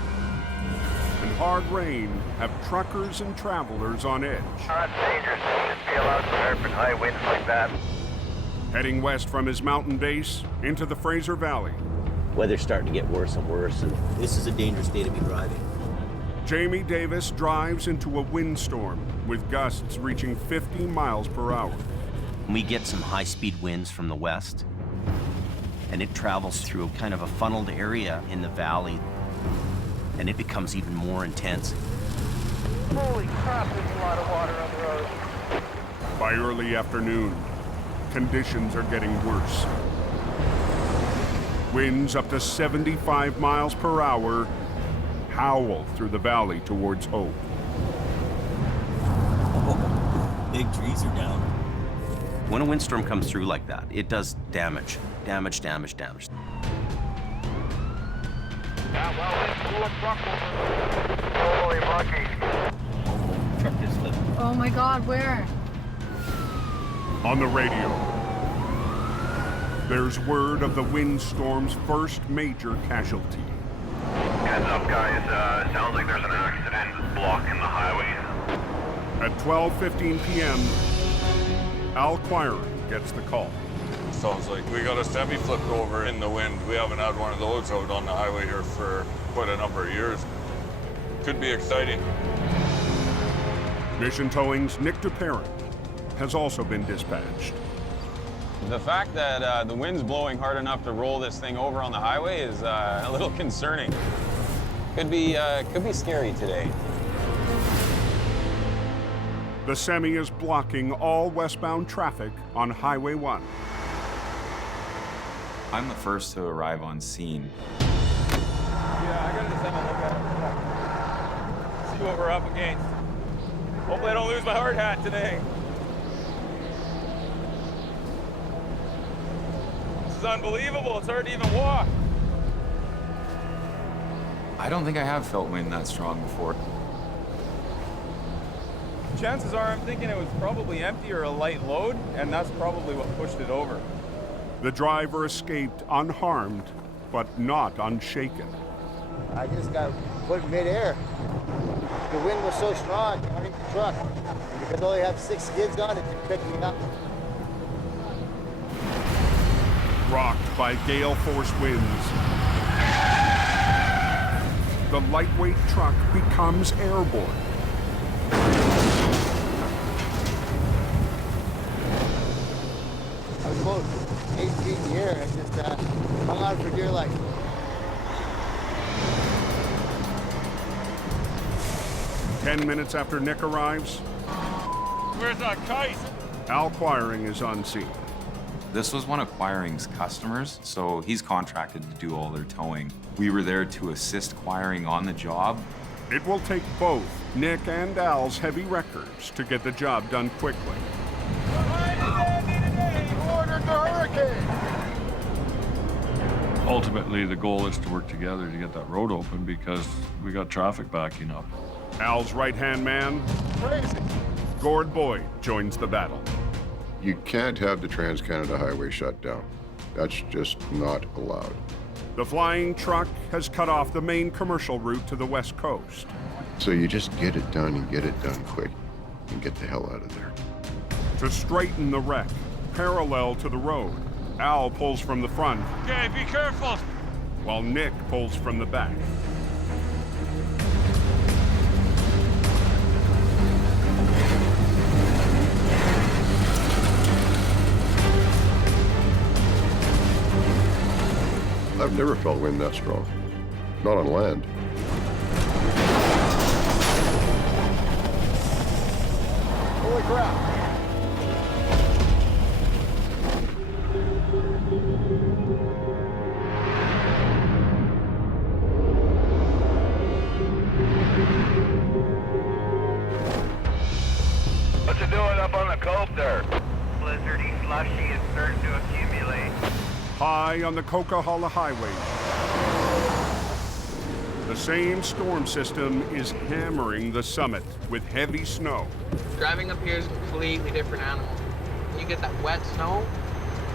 and hard rain have truckers and travelers on edge. That's dangerous. Shouldn't be allowed to surf in high winds like that. Heading west from his mountain base into the Fraser Valley. Weather's starting to get worse and worse, and this is a dangerous day to be driving. Jamie Davis drives into a windstorm with gusts reaching 50 miles per hour. We get some high-speed winds from the west, and it travels through kind of a funneled area in the valley, and it becomes even more intense. Holy crap, there's a lot of water on the road. By early afternoon, conditions are getting worse. Winds up to 75 miles per hour howl through the valley towards Hope. Big trees are down. When a windstorm comes through like that, it does damage. Damage. Yeah, well, we pull a truck over. Holy monkey. Truck is slipping. Oh my God, where? On the radio, there's word of the windstorm's first major casualty. Heads up, guys. Sounds like there's an accident blocking the highway. At 12:15 p.m., Al Quirin gets the call. Sounds like we got a semi flipped over in the wind. We haven't had one of those out on the highway here for quite a number of years. Could be exciting. Mission Towing's Nick DeParent has also been dispatched. The fact that the wind's blowing hard enough to roll this thing over on the highway is a little concerning. Could be scary today. The semi is blocking all westbound traffic on Highway 1. I'm the first to arrive on scene. Yeah, I gotta just have a look at it. See what we're up against. Hopefully I don't lose my hard hat today. This is unbelievable. It's hard to even walk. I don't think I have felt wind that strong before. Chances are I'm thinking it was probably empty or a light load, and that's probably what pushed it over. The driver escaped unharmed, but not unshaken. I just got put midair. The wind was so strong underneath the truck. And because I only have 6 skids on it, it picked me up. Rocked by gale force winds, the lightweight truck becomes airborne. I was about 8 feet in the air. I just hung on for dear life. Ten minutes after Nick arrives, Where's that kite? Al Quiring is on scene. This was one of Quiring's customers, so he's contracted to do all their towing. We were there to assist Quiring on the job. It will take both Nick and Al's heavy wreckers to get the job done quickly. Ordered the hurricane! Ultimately, the goal is to work together to get that road open because we got traffic backing up. Al's right-hand man, Crazy. Gord Boyd, joins the battle. You can't have the Trans-Canada Highway shut down. That's just not allowed. The flying truck has cut off the main commercial route to the west coast. So you just get it done and get it done quick and get the hell out of there. To straighten the wreck, parallel to the road, Al pulls from the front, Okay, be careful. while Nick pulls from the back. I've never felt wind that strong. Not on land. Holy crap. What's it doing up on the cove there? Blizzardy slushy is starting to accumulate. High on the Coquihalla Highway, the same storm system is hammering the summit with heavy snow. Driving up here is a completely different animal. When you get that wet snow,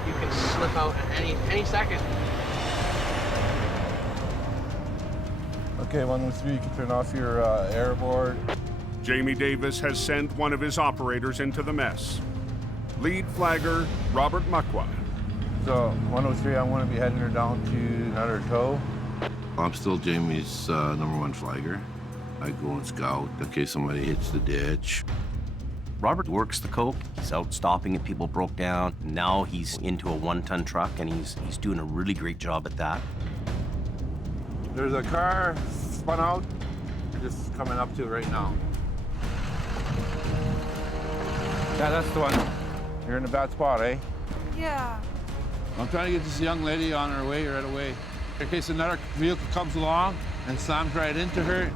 you can slip out at any second. Okay, 103, you can turn off your airborne. Jamie Davis has sent one of his operators into the mess. Lead flagger Robert Muckwa. So 103, I'm going to be heading her down to another tow. I'm still Jamie's #1 flagger. I go and scout in case somebody hits the ditch. Robert works the coke. He's out stopping if people broke down. Now he's into a 1-ton truck, and he's doing a really great job at that. There's a car spun out. We're just coming up to it right now. Yeah, that's the one. You're in a bad spot, eh? Yeah. I'm trying to get this young lady on her way right away. In case another vehicle comes along and slams right into her.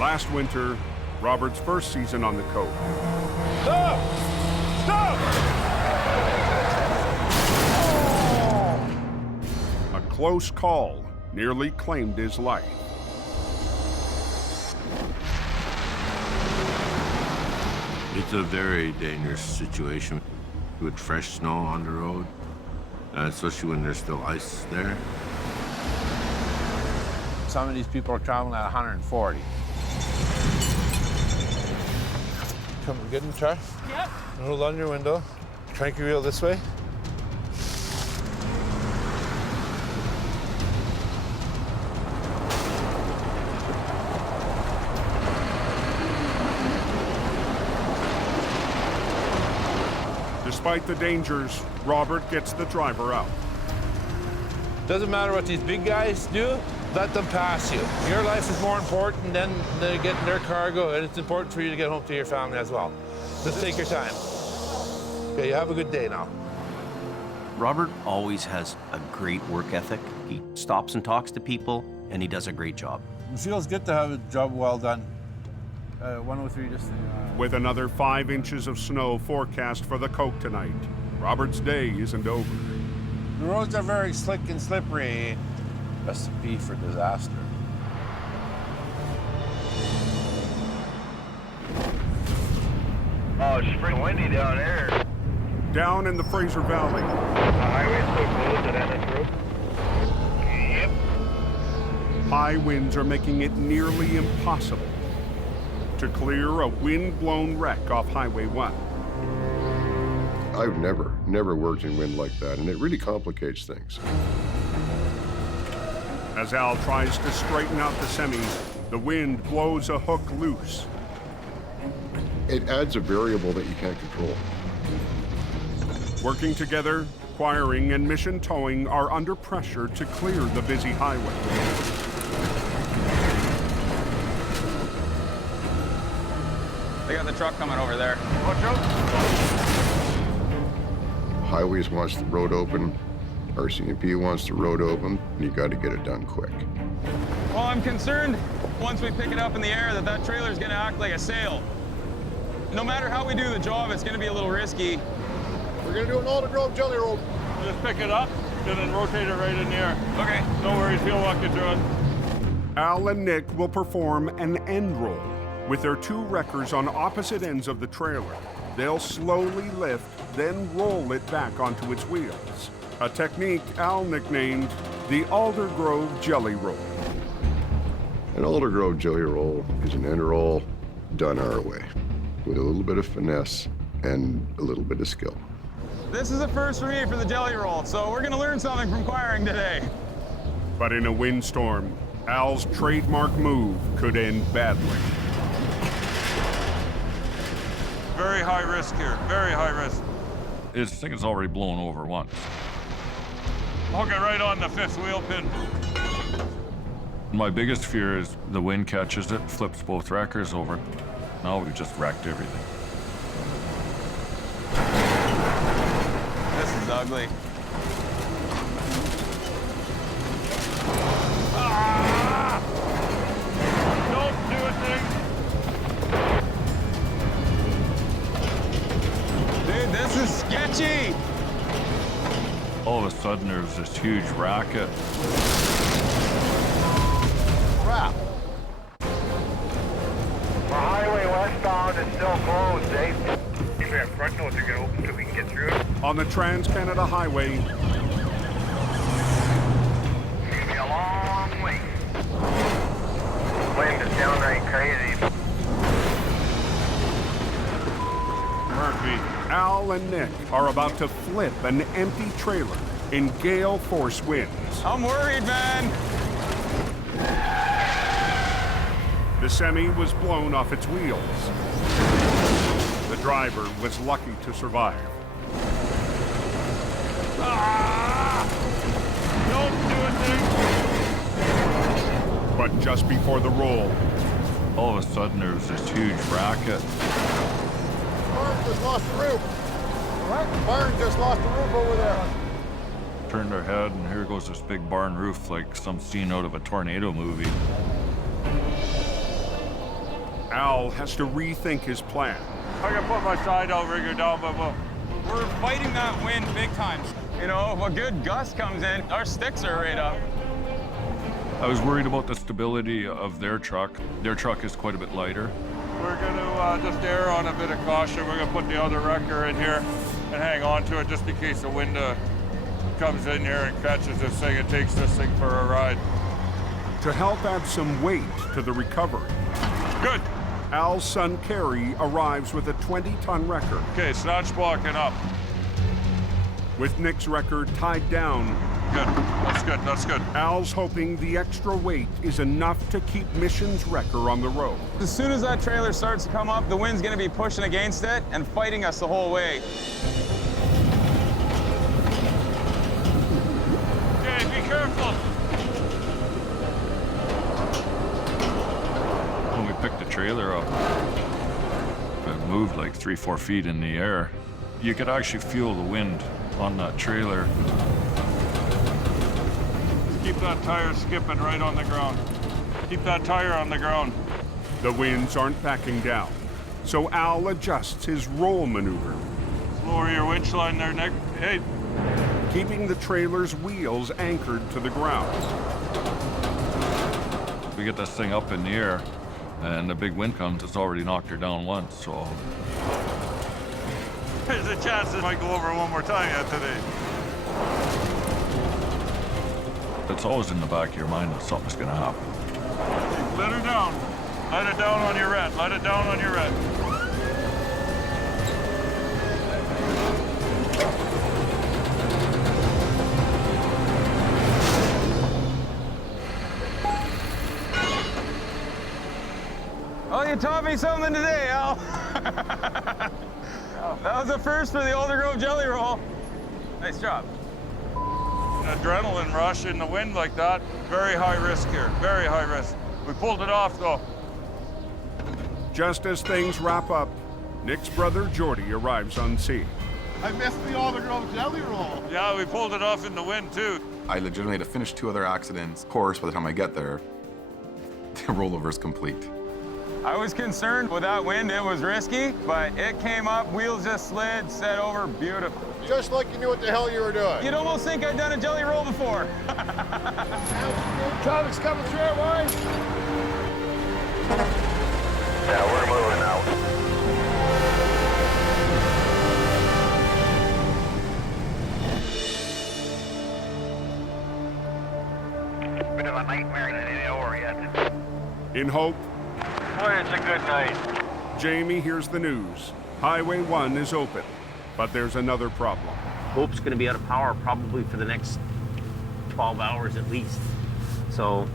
Last winter, Robert's first season on the coast. Stop! Stop! A close call nearly claimed his life. It's a very dangerous situation with fresh snow on the road, especially when there's still ice there. Some of these people are traveling at 140. Come get in the truck. Yep. Hold on your window. Crank your wheel this way. Despite the dangers, Robert gets the driver out. Doesn't matter what these big guys do, let them pass you. Your life is more important than they getting their cargo, and it's important for you to get home to your family as well. Just take your time. Okay, you have a good day now. Robert always has a great work ethic. He stops and talks to people, and he does a great job. It feels good to have a job well done. 103, just... With another 5 inches of snow forecast for the Coke tonight, Robert's day isn't over. The roads are very slick and slippery. Recipe for disaster. Oh, it's pretty windy down there. Down in the Fraser Valley, The highway's so closed at Ennis Road. Yep. high winds are making it nearly impossible to clear a wind-blown wreck off Highway 1. I've never worked in wind like that, and it really complicates things. As Al tries to straighten out the semi, the wind blows a hook loose. It adds a variable that you can't control. Working together, Acquiring and Mission Towing are under pressure to clear the busy highway. They got the truck coming over there. Watch out. Highways wants the road open, RCMP wants the road open, and you got to get it done quick. Well, I'm concerned once we pick it up in the air that trailer's gonna act like a sail. No matter how we do the job, it's gonna be a little risky. We're gonna do an alder grove jelly roll. Just pick it up and then rotate it right in the air. Okay. No worries, he'll walk you through it. Al and Nick will perform an end roll. With their two wreckers on opposite ends of the trailer, they'll slowly lift, then roll it back onto its wheels. A technique Al nicknamed the Alder Grove Jelly Roll. An alder grove jelly roll is an end roll done our way, with a little bit of finesse and a little bit of skill. This is a first for me for the jelly roll, so we're gonna learn something from acquiring today. But in a windstorm, Al's trademark move could end badly. Very high risk here, very high risk. This thing is already blown over once. Hook it right on the fifth wheel pin. My biggest fear is the wind catches it, flips both wreckers over. Now we've just wrecked everything. This is ugly. Ah! Don't do a thing. Dude, this is sketchy. All of a sudden, there was this huge racket. Crap. The highway westbound is still closed, Dave. Keep that front door to get open so we can get through it. On the Trans-Canada Highway, It's gonna be a long way. Wind is downright crazy. Murphy, Al and Nick are about to flip an empty trailer in gale force winds. I'm worried, man. The semi was blown off its wheels. The driver was lucky to survive. Ah! Don't do a thing. But just before the roll, All of a sudden, there was this huge racket. Barn just lost the roof. What? Barn just lost the roof over there. Turned our head, and here goes this big barn roof like some scene out of a tornado movie. Al has to rethink his plan. I can put my side outrigger down, but We're fighting that wind big time. You know, if a good gust comes in, our sticks are right up. I was worried about the stability of their truck. Their truck is quite a bit lighter. We're going to just err on a bit of caution. We're going to put the other wrecker in here and hang on to it just in case the wind comes in here and catches this thing and takes this thing for a ride. To help add some weight to the recovery, Good. Al's son Carrie arrives with a 20-ton wrecker. Okay, snatch blocking up. With Nick's wrecker tied down, Good. That's good. That's good. Al's hoping the extra weight is enough to keep Mission's wrecker on the road. As soon as that trailer starts to come up, the wind's gonna be pushing against it and fighting us the whole way. Okay, be careful. When we picked the trailer up, it moved like 3-4 feet in the air. You could actually feel the wind on that trailer. Keep that tire skipping right on the ground. Keep that tire on the ground. The winds aren't backing down, so Al adjusts his roll maneuver, Lower your winch line there, Nick. Hey, keeping the trailer's wheels anchored to the ground. we get this thing up in the air, and the big wind comes, it's already knocked her down once, so a chance it might go over one more time yet today. It's always in the back of your mind that something's gonna happen. Let her down. Let it down on your red. Let it down on your red. Oh, you taught me something today, Al. That was the first for the Alder Grove jelly roll. Nice job. An adrenaline rush in the wind like that, very high risk here, very high risk. We pulled it off though. Just as things wrap up, Nick's brother Jordy arrives on scene. I missed the Alder Grove jelly roll. Yeah, we pulled it off in the wind too. I legitimately had to finish 2 other accidents. Of course, by the time I get there, the rollover is complete. I was concerned with that wind, it was risky, but it came up, wheels just slid, set over, beautiful. Just like you knew what the hell you were doing. You'd almost think I'd done a jelly roll before. Traffic's coming through our way. Yeah, we're moving now. Bit of a nightmare, it ain't over yet. In hope, Boy, it's a good night. Jamie hears the news. Highway 1 is open, but there's another problem. Hope's gonna be out of power probably for the next 12 hours at least. So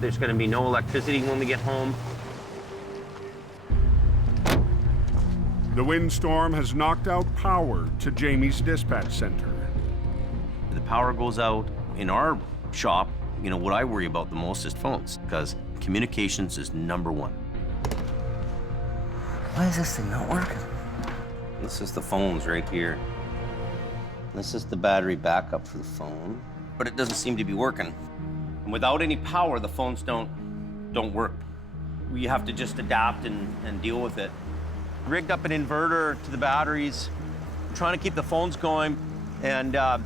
there's gonna be no electricity when we get home. The windstorm has knocked out power to Jamie's dispatch center. The power goes out in our shop. You know, what I worry about the most is phones, because communications is #1. Why is this thing not working? This is the phones right here. This is the battery backup for the phone, but it doesn't seem to be working. And without any power, the phones don't work. We have to just adapt and deal with it. Rigged up an inverter to the batteries. I'm trying to keep the phones going, and I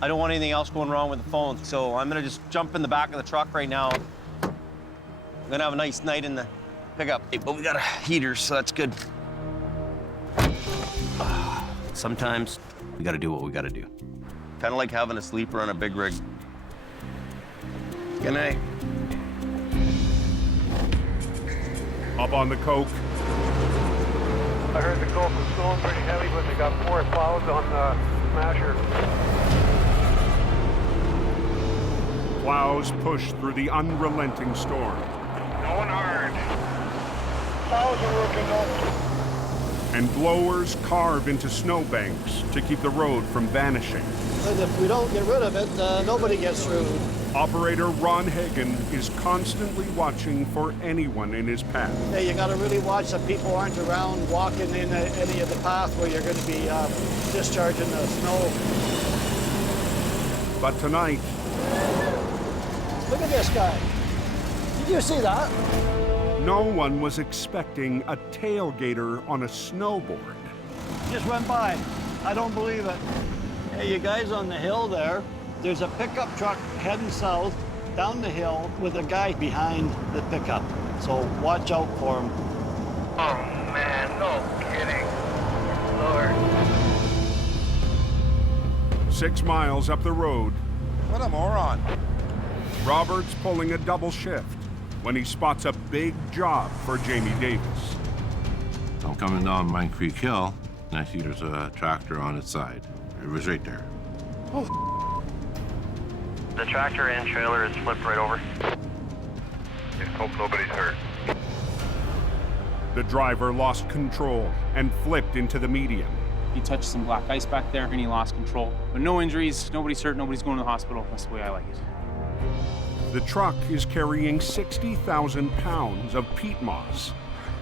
don't want anything else going wrong with the phones. So I'm gonna just jump in the back of the truck right now. I'm gonna have a nice night in the pickup, but we got a heater, so that's good. Sometimes we gotta do what we gotta do. Kind of like having a sleeper on a big rig. Good night. Up on the coke, I heard the Gulf was snowing pretty heavy, but they got 4 clouds on the smasher. plows push through the unrelenting storm. Going hard. Plows are working though. And blowers carve into snowbanks to keep the road from vanishing. But if we don't get rid of it, nobody gets through. Operator Ron Hagen is constantly watching for anyone in his path. Yeah, you got to really watch that people aren't around walking in any of the path where you're going to be discharging the snow. But tonight, look at this guy. Did you see that? no one was expecting a tailgater on a snowboard. Just went by. I don't believe it. Hey, you guys on the hill there, there's a pickup truck heading south down the hill with a guy behind the pickup. So watch out for him. Oh man, no kidding. Lord. 6 miles up the road, What a moron. Robert's pulling a double shift when he spots a big job for Jamie Davis. I'm coming down Mine Creek Hill, and I see there's a tractor on its side. It was right there. The tractor and trailer is flipped right over. Just hope nobody's hurt. The driver lost control and flipped into the median. He touched some black ice back there and he lost control. But no injuries, nobody's hurt, nobody's going to the hospital. That's the way I like it. The truck is carrying 60,000 pounds of peat moss.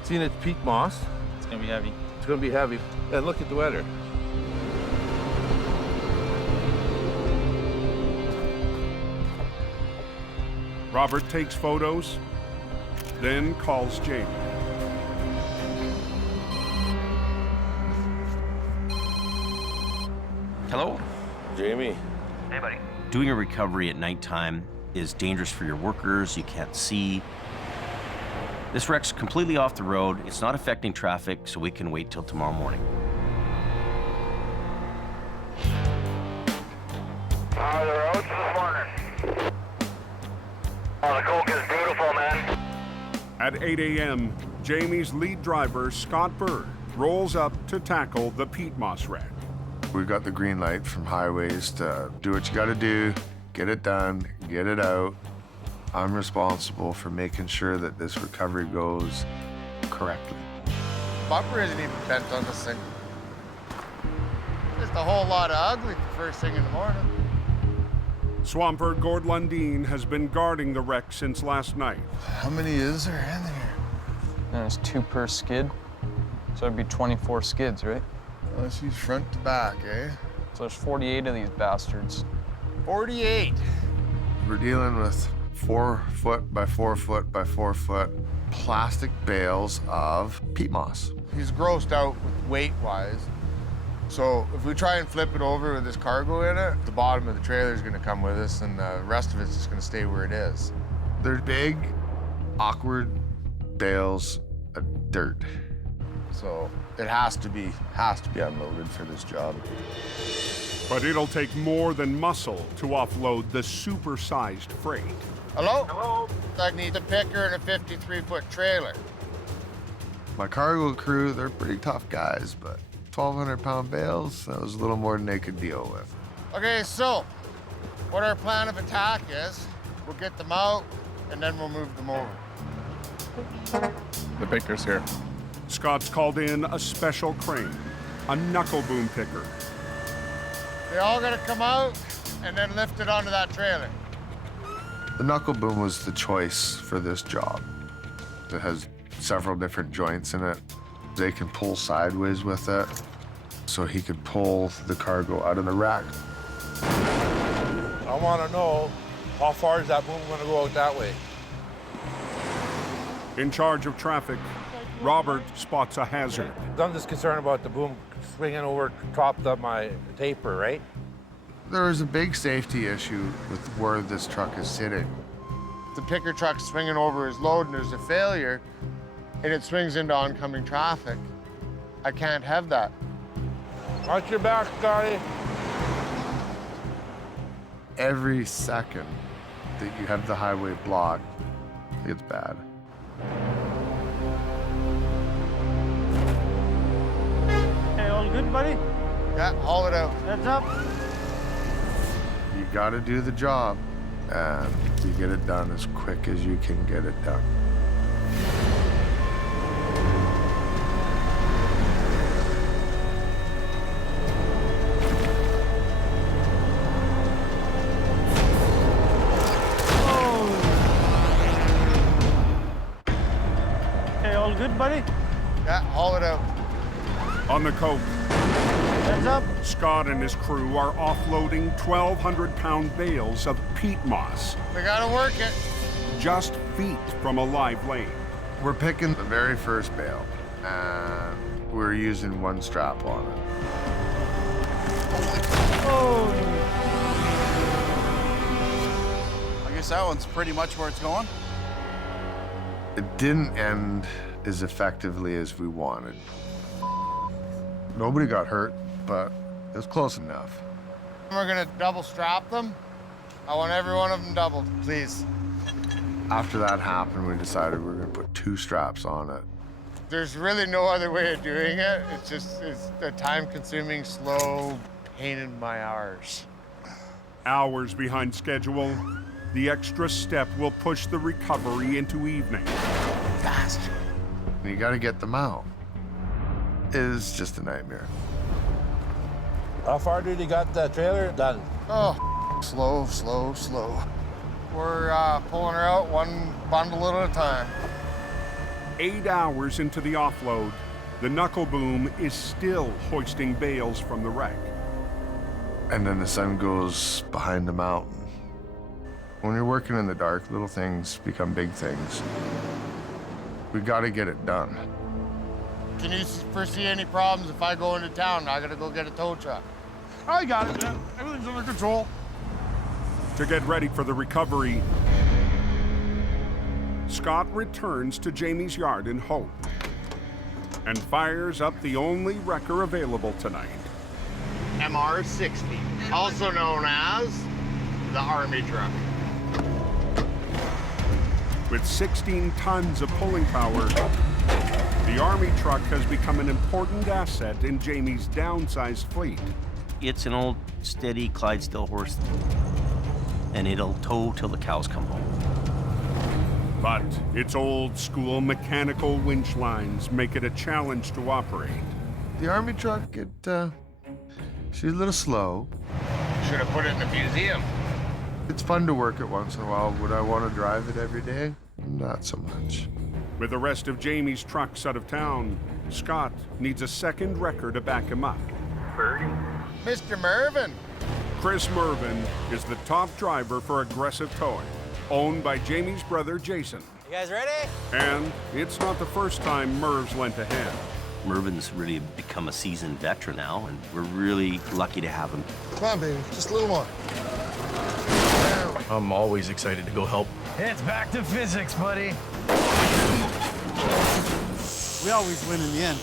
Seeing it's peat moss. It's gonna be heavy. It's gonna be heavy. And look at the weather. Robert takes photos, then calls Jamie. Hello? Jamie. Hey, buddy. Doing a recovery at nighttime is dangerous for your workers. You can't see. This wreck's completely off the road. It's not affecting traffic, so we can wait till tomorrow morning. are the roads this morning? Oh, the Coke is beautiful, man. At 8 a.m., Jamie's lead driver, Scott Bird, rolls up to tackle the peat moss wreck. We got the green light from Highways to do what you gotta do, get it done, get it out. I'm responsible for making sure that this recovery goes correctly. Bumper isn't even bent on this thing. Just a whole lot of ugly for first thing in the morning. Swampert Gord Lundeen has been guarding the wreck since last night. How many is there in there? There's 2 per skid, so it'd be 24 skids, right? Oh, she's front to back, eh? So there's 48 of these bastards. 48. We're dealing with 4 foot by 4 foot by 4 foot plastic bales of peat moss. He's grossed out with weight-wise. So if we try and flip it over with this cargo in it, the bottom of the trailer is going to come with us, and the rest of it's just going to stay where it is. They're big, awkward bales of dirt. So it has to be unloaded for this job. But it'll take more than muscle to offload the super-sized freight. Hello? Hello? I need a picker and a 53-foot trailer. My cargo crew, they're pretty tough guys, but 1,200-pound bales, that was a little more than they could deal with. Okay, so what our plan of attack is, we'll get them out, and then we'll move them over. The picker's here. Scott's called in a special crane, a knuckle boom picker. They all gotta come out and then lift it onto that trailer. The knuckle boom was the choice for this job. It has several different joints in it. They can pull sideways with it, so he could pull the cargo out of the rack. I want to know, how far is that boom going to go out that way? In charge of traffic, Robert spots a hazard. I'm just concerned about the boom swinging over top of my taper, right? There is a big safety issue with where this truck is sitting. The picker truck's swinging over his load and there's a failure, and it swings into oncoming traffic. I can't have that. Watch your back, Scotty. Every second that you have the highway blocked, it's bad. Hey, all good, buddy? Yeah, haul it out. Heads up. You gotta do the job, and you get it done as quick as you can get it done. Hey, all good, buddy? Yeah, haul it out. On the coke, Heads up. Scott and his crew are offloading 1,200-pound bales of peat moss, We gotta work it. just feet from a live lane. We're picking the very first bale, and we're using one strap on it. I guess that one's pretty much where it's going. It didn't end as effectively as we wanted. Nobody got hurt, but it was close enough. We're gonna double strap them. I want every one of them doubled, please. After that happened, we decided we were gonna put 2 straps on it. There's really no other way of doing it. It's a time-consuming, slow pain in my arse. Hours behind schedule, the extra step will push the recovery into evening. Faster. And you gotta get them out. It is just a nightmare. How far did you got the trailer done? Oh, slow, slow, slow. We're pulling her out one bundle at a time. 8 hours into the offload, the knuckle boom is still hoisting bales from the wreck. And then the sun goes behind the mountain. When you're working in the dark, little things become big things. We gotta get it done. Can you foresee any problems if I go into town? I gotta go get a tow truck. I got it, man. Everything's under control. To get ready for the recovery, Scott returns to Jamie's yard in Hope and fires up the only wrecker available tonight. MR-60, also known as the army truck. With 16 tons of pulling power, the Army truck has become an important asset in Jamie's downsized fleet. It's an old, steady Clydesdale horse, and it'll tow till the cows come home. But its old-school mechanical winch lines make it a challenge to operate. The Army truck, she's a little slow. Should have put it in the museum. It's fun to work it once in a while. Would I want to drive it every day? Not so much. With the rest of Jamie's trucks out of town, Scott needs a second wrecker to back him up. Mr. Mervin. Chris Mervin is the top driver for Aggressive Towing, owned by Jamie's brother Jason. You guys ready? And it's not the first time Merv's lent a hand. Mervin's really become a seasoned veteran now, and we're really lucky to have him. Come on, baby, just a little more. I'm always excited to go help. It's back to physics, buddy. We always win in the end.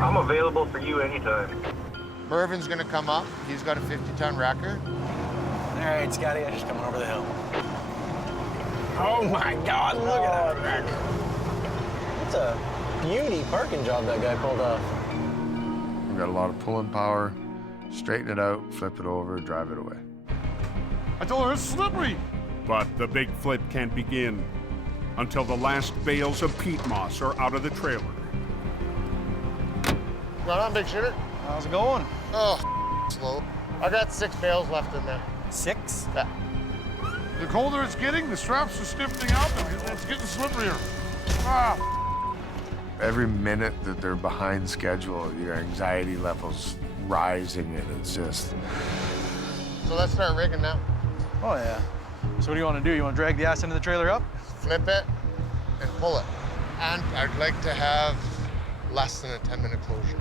I'm available for you anytime. Mervin's gonna come up. He's got a 50-ton wrecker. All right, Scotty, I'm just coming over the hill. Oh my God, look at that wreck. It's a beauty parking job that guy pulled off. We've got a lot of pulling power. Straighten it out, flip it over, drive it away. I told her it's slippery. But the big flip can't begin until the last bales of peat moss are out of the trailer. Right on, big shitter. How's it going? Oh, slow. I got 6 bales left in there. 6? Yeah. The colder it's getting, the straps are stiffening up and it's getting slipperier. Ah. Every minute that they're behind schedule, your anxiety level's rising, and it's just... So let's start rigging now. Oh, yeah. So what do you want to do? You want to drag the ass into the trailer up? Flip it and pull it. And I'd like to have less than a 10-minute closure.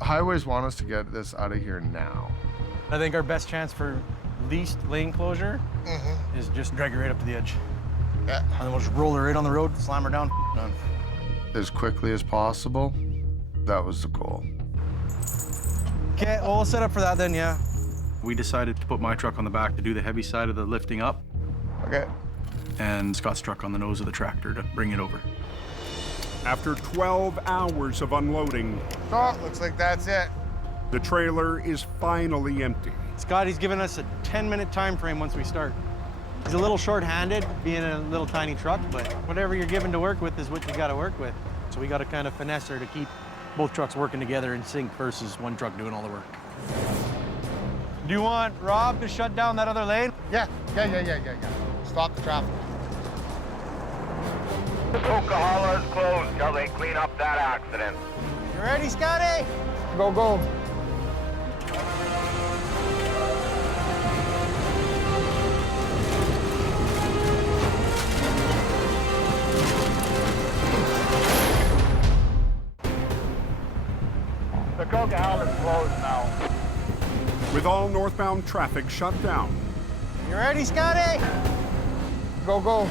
Highways want us to get this out of here now. I think our best chance for least lane closure is just drag her right up to the edge. Yeah. And then we'll just roll her right on the road, slam her down, done. As quickly as possible, that was the goal. Okay, well, we'll set up for that then, yeah. We decided to put my truck on the back to do the heavy side of the lifting up, Okay. and Scott's truck on the nose of the tractor to bring it over. After 12 hours of unloading, Oh, looks like that's it. the trailer is finally empty. Scotty's given us a 10-minute time frame once we start. He's a little short-handed, being a little tiny truck, but whatever you're given to work with is what you got to work with. So we got to kind of finesse her to keep both trucks working together in sync versus one truck doing all the work. Do you want Rob to shut down that other lane? Yeah. Stop the traffic. The Coca-Cola is closed till they clean up that accident. You ready, Scotty? Go, go. The Coca-Cola is closed now. With all northbound traffic shut down, You ready, Scotty? Go, go.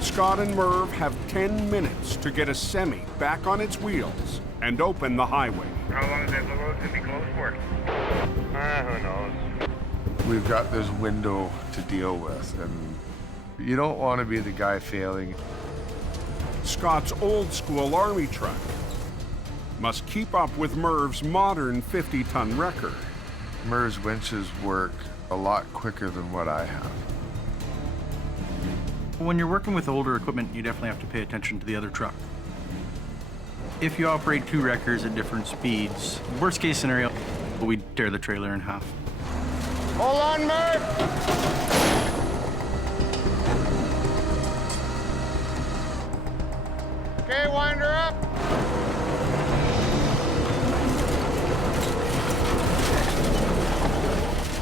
Scott and Merv have 10 minutes to get a semi back on its wheels and open the highway. How long is that road going to be closed for? Who knows? We've got this window to deal with, and you don't want to be the guy failing. Scott's old-school Army truck must keep up with Merv's modern 50-ton wrecker. Merv's winches work a lot quicker than what I have. When you're working with older equipment, you definitely have to pay attention to the other truck. If you operate 2 wreckers at different speeds, worst case scenario, we tear the trailer in half. Hold on, Merv. Okay, wind her up.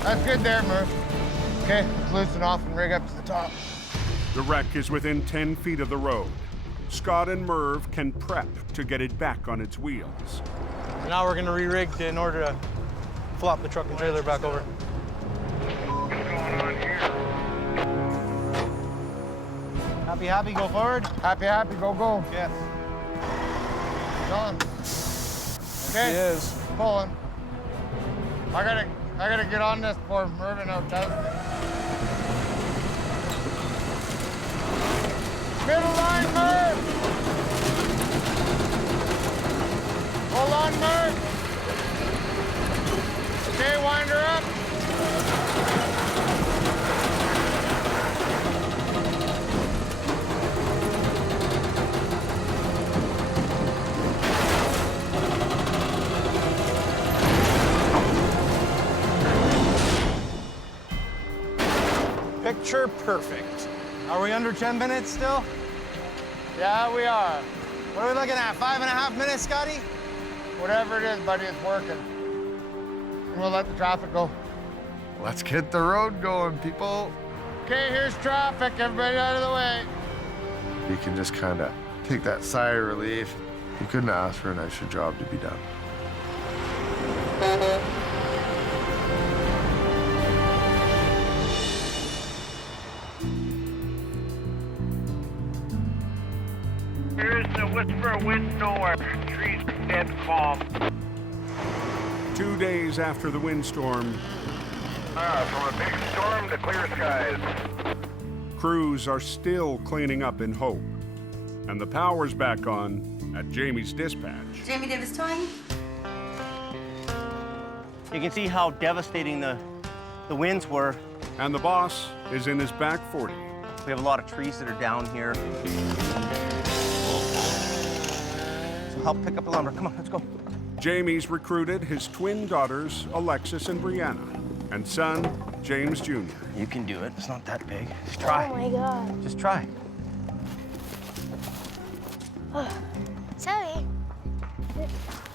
That's good there, Merv. Okay, let's loosen off and rig up to the top. The wreck is within 10 feet of the road. Scott and Merv can prep to get it back on its wheels. Now we're gonna re-rig in order to flop the truck and trailer back over. What's going on here? Happy, go forward. Happy, go, go. Yes. John. Okay. He is. Pulling. I gotta get on this before Mervin outdoes me. Middle line, Merv! Hold on, Merv! Okay, wind her up. Picture perfect. Are we under 10 minutes still? Yeah, we are. What are we looking at, 5.5 minutes, Scotty? Whatever it is, buddy, it's working. And we'll let the traffic go. Let's get the road going, people. Okay, here's traffic. Everybody out of the way. You can just kind of take that sigh of relief. You couldn't ask for a nicer job to be done. Here's the whisper of Windstorm. Trees dead calm. 2 days after the windstorm, From a big storm to clear skies. crews are still cleaning up in hope. And the power's back on at Jamie's dispatch. Jamie Davis towing. You can see how devastating the winds were. And the boss is in his back 40. We have a lot of trees that are down here. So help pick up the lumber. Come on, let's go. Jamie's recruited his twin daughters, Alexis and Brianna, and son, James Jr. You can do it. It's not that big. Just try. Oh my God. Just try. Sorry.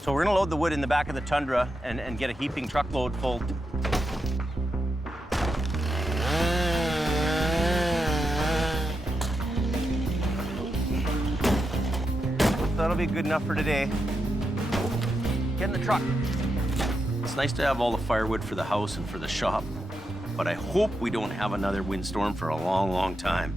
So we're gonna load the wood in the back of the Tundra and get a heaping truckload full. That'll be good enough for today. Get in the truck. It's nice to have all the firewood for the house and for the shop, but I hope we don't have another windstorm for a long, long time.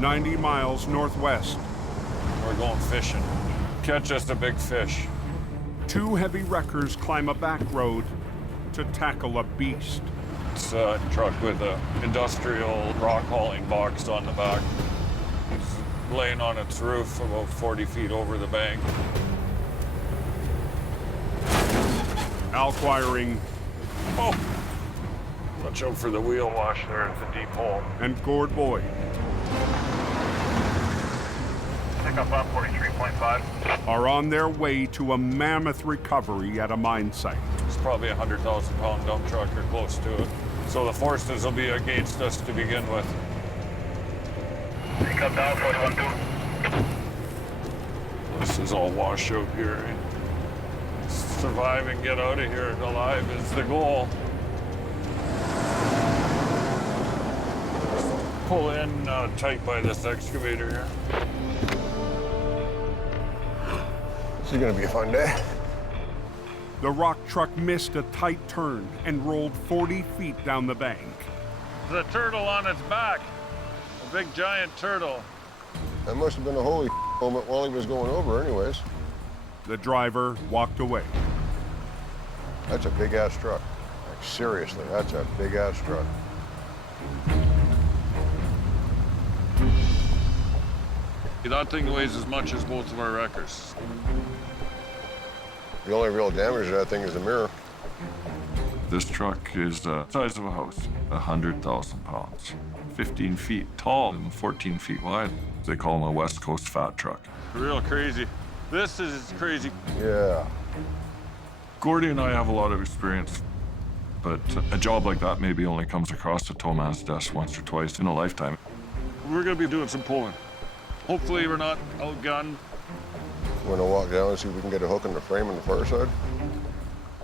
"90 miles northwest. We're going fishing. Catch us a big fish. 2 heavy wreckers climb a back road to tackle a beast. It's a truck with an industrial rock hauling box on the back. It's laying on its roof about 40 feet over the bank. Al Quiring. Oh! Watch out for the wheel wash there at the deep hole. And Gord Boyd Pick up 43.5. are on their way to a mammoth recovery at a mine site. It's probably a 100,000-pound dump truck or close to it. So the forces will be against us to begin with. Pick up down 41.2. This is all washout here. Survive and get out of here alive is the goal. Pull in tight by this excavator here. This is gonna be a fun day. The rock truck missed a tight turn and rolled 40 feet down the bank. The turtle on its back. A big giant turtle. That must have been a holy moment while he was going over anyways. The driver walked away. That's a big-ass truck. Like, seriously, that's a big-ass truck. That thing weighs as much as both of our wreckers. The only real damage to that thing is the mirror. This truck is the size of a house, 100,000 pounds, 15 feet tall and 14 feet wide. They call them a West Coast fat truck. Real crazy. This is crazy. Yeah. Gordy and I have a lot of experience, but a job like that maybe only comes across the tow man's desk once or twice in a lifetime. We're gonna be doing some pulling. Hopefully we're not outgunned. We're gonna walk down and see if we can get a hook in the frame on the far side.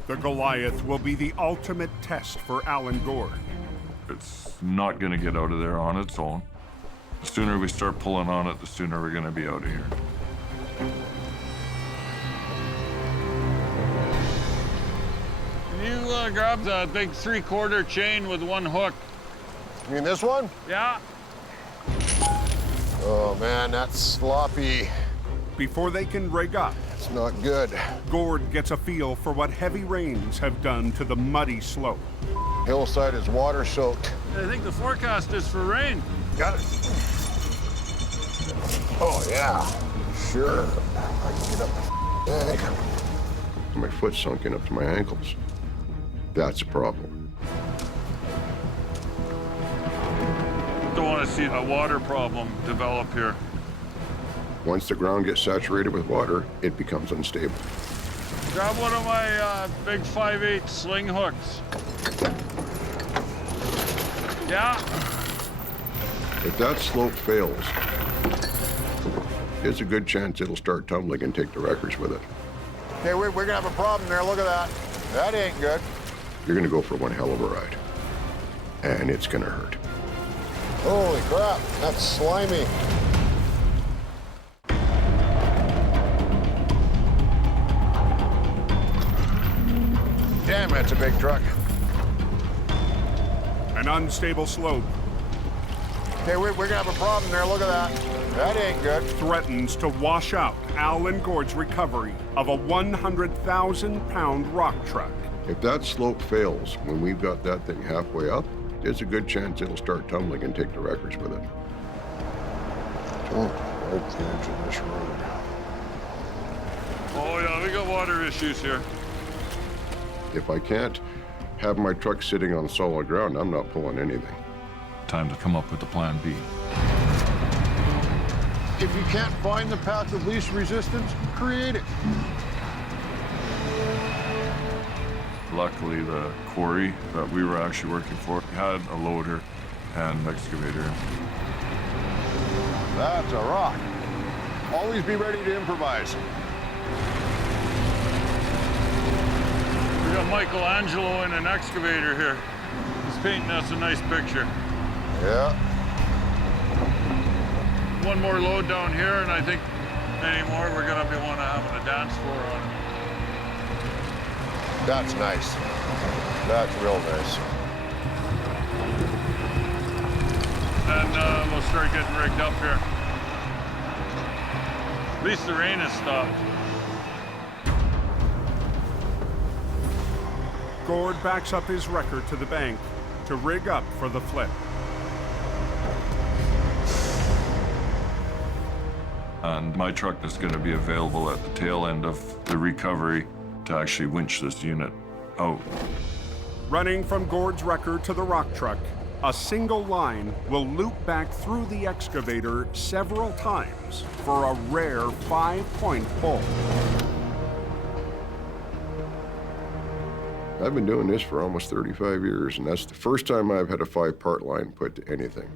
The Goliath will be the ultimate test for Alan Gord. It's not gonna get out of there on its own. The sooner we start pulling on it, the sooner we're gonna be out of here. Can you grab the big 3/4 chain with one hook? You mean this one? Yeah. Oh man, that's sloppy. Before they can rig up, It's not good. Gord gets a feel for what heavy rains have done to the muddy slope. Hillside is water soaked. I think the forecast is for rain. Got it. Oh yeah, sure. I can get up the bank. My foot's sunk in up to my ankles. That's a problem. Don't want to see a water problem develop here. Once the ground gets saturated with water, it becomes unstable. Grab one of my big 5/8 sling hooks. Yeah. If that slope fails, there's a good chance it'll start tumbling and take the wreckers with it. Hey, we're gonna have a problem there. Look at that. That ain't good. You're gonna go for one hell of a ride. And it's gonna hurt. Holy crap, that's slimy. Damn, that's a big truck. An unstable slope. Hey, we're gonna have a problem there. Look at that. That ain't good. Threatens to wash out Al and Gord's recovery of a 100,000-pound rock truck. If that slope fails when we've got that thing halfway up, there's a good chance it'll start tumbling and take the wreckers with it. Don't like the edge of this road. Oh yeah, we got water issues here. If I can't have my truck sitting on solid ground, I'm not pulling anything. Time to come up with a plan B. If you can't find the path of least resistance, create it. Luckily, the quarry that we were actually working for had a loader and excavator. That's a rock. Always be ready to improvise. We got Michelangelo in an excavator here. He's painting us a nice picture. Yeah. One more load down here, and I think anymore we're gonna be having a dance floor on it. That's nice. That's real nice. And we'll start getting rigged up here. At least the rain has stopped. Gord backs up his wrecker to the bank to rig up for the flip. And my truck is going to be available at the tail end of the recovery to actually winch this unit out. Running from Gord's wrecker to the rock truck, a single line will loop back through the excavator several times for a rare 5-point pull. I've been doing this for almost 35 years, and that's the first time I've had a 5-part line put to anything.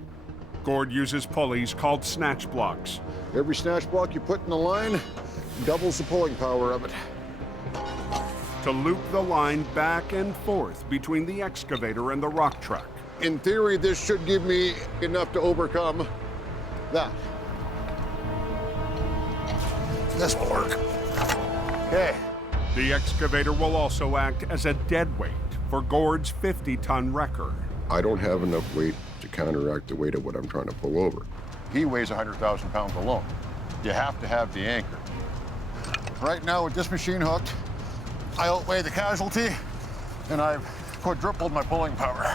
Gord uses pulleys called snatch blocks. Every snatch block you put in the line doubles the pulling power of it. To loop the line back and forth between the excavator and the rock truck. In theory, this should give me enough to overcome that. This will work. Okay. The excavator will also act as a deadweight for Gord's 50-ton wrecker. I don't have enough weight to counteract the weight of what I'm trying to pull over. He weighs 100,000 pounds alone. You have to have the anchor. Right now, with this machine hooked, I outweigh the casualty, and I've quadrupled my pulling power.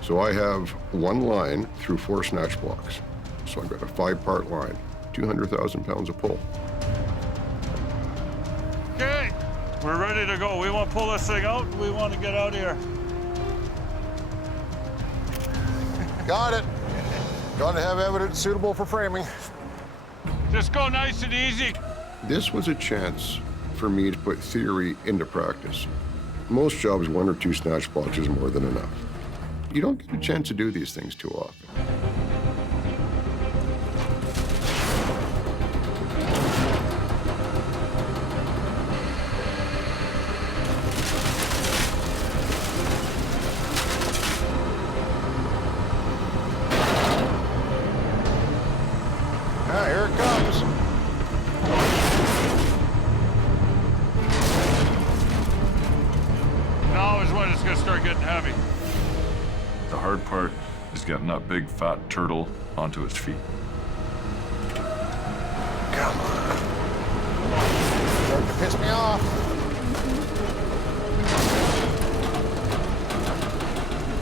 So I have one line through 4 snatch blocks. So I've got a 5-part line, 200,000 pounds of pull. Okay, we're ready to go. We want to pull this thing out, and we want to get out of here. Got it. Got to have evidence suitable for framing. Just go nice and easy. This was a chance for me to put theory into practice. Most jobs, 1 or 2 snatch blocks is more than enough. You don't get a chance to do these things too often. Here it comes. gonna start getting heavy. The hard part is getting that big fat turtle onto its feet. Come on. Start to piss me off.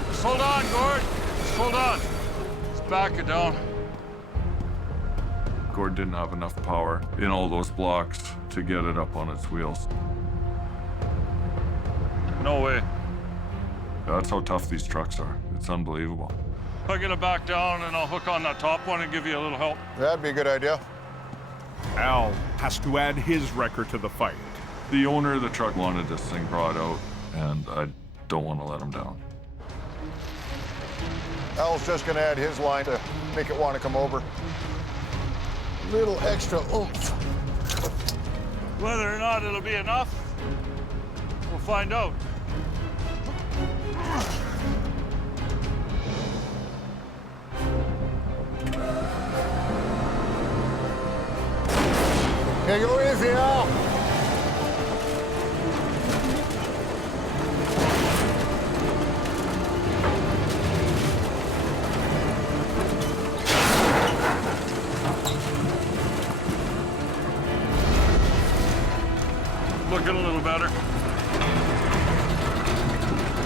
Just hold on, Gord. Just hold on. Just back it down. Gord didn't have enough power in all those blocks to get it up on its wheels. No way. That's how tough these trucks are. It's unbelievable. I'll get it back down and I'll hook on that top one and give you a little help. That'd be a good idea. Al has to add his wrecker to the fight. The owner of the truck wanted this thing brought out, and I don't want to let him down. Al's just gonna add his line to make it want to come over. Little extra oomph. Whether or not it'll be enough, we'll find out. Hey, go easy, Al. Looking a little better.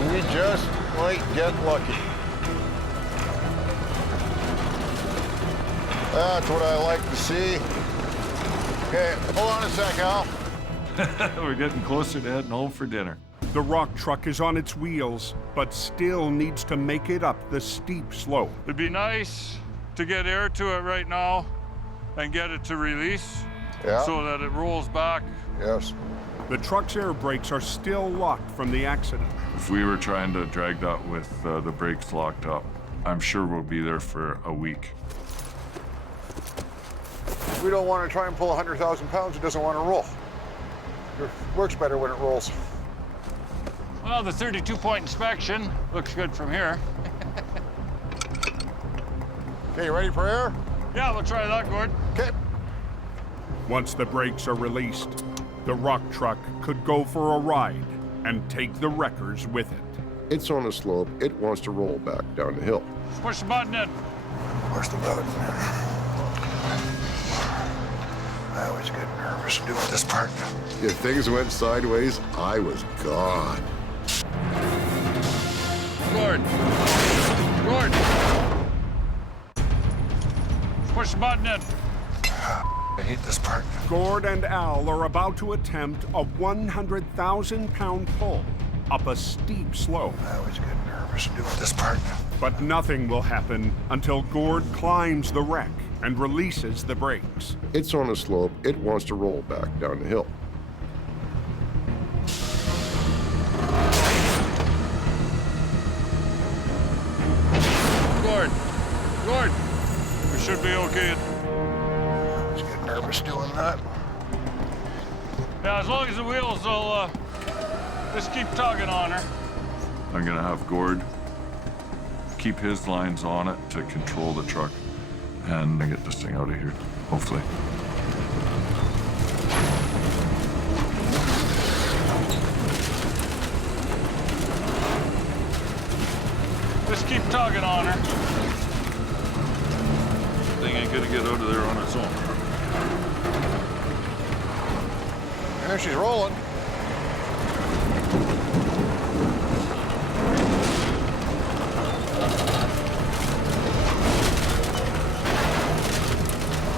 We just might get lucky. That's what I like to see. Okay, hold on a sec, Al. We're getting closer to heading home for dinner. The rock truck is on its wheels, but still needs to make it up the steep slope. It'd be nice to get air to it right now and get it to release so that it rolls back. Yes. The truck's air brakes are still locked from the accident. If we were trying to drag that with the brakes locked up, I'm sure we'll be there for a week. We don't want to try and pull 100,000 pounds. It doesn't want to roll. It works better when it rolls. Well, the 32-point inspection looks good from here. Okay, you ready for air? Yeah, we'll try that, Gord. Okay. Once the brakes are released, the rock truck could go for a ride and take the wreckers with it. It's on a slope. It wants to roll back down the hill. Push the button in. Push the button in. I always get nervous doing this part. If things went sideways, I was gone. Gord. Gord. Push the button in. I hate this part. Gord and Al are about to attempt a 100,000-pound pull up a steep slope. I always get nervous doing this part. But nothing will happen until Gord climbs the wreck and releases the brakes. It's on a slope. It wants to roll back down the hill. Gord. Gord. We should be okay. I always get nervous doing that. Yeah, as long as the wheels will just keep tugging on her. I'm gonna have Gord keep his lines on it to control the truck and get this thing out of here, hopefully. Just keep tugging on her. Thing ain't gonna get out of there on its own. There she's rolling.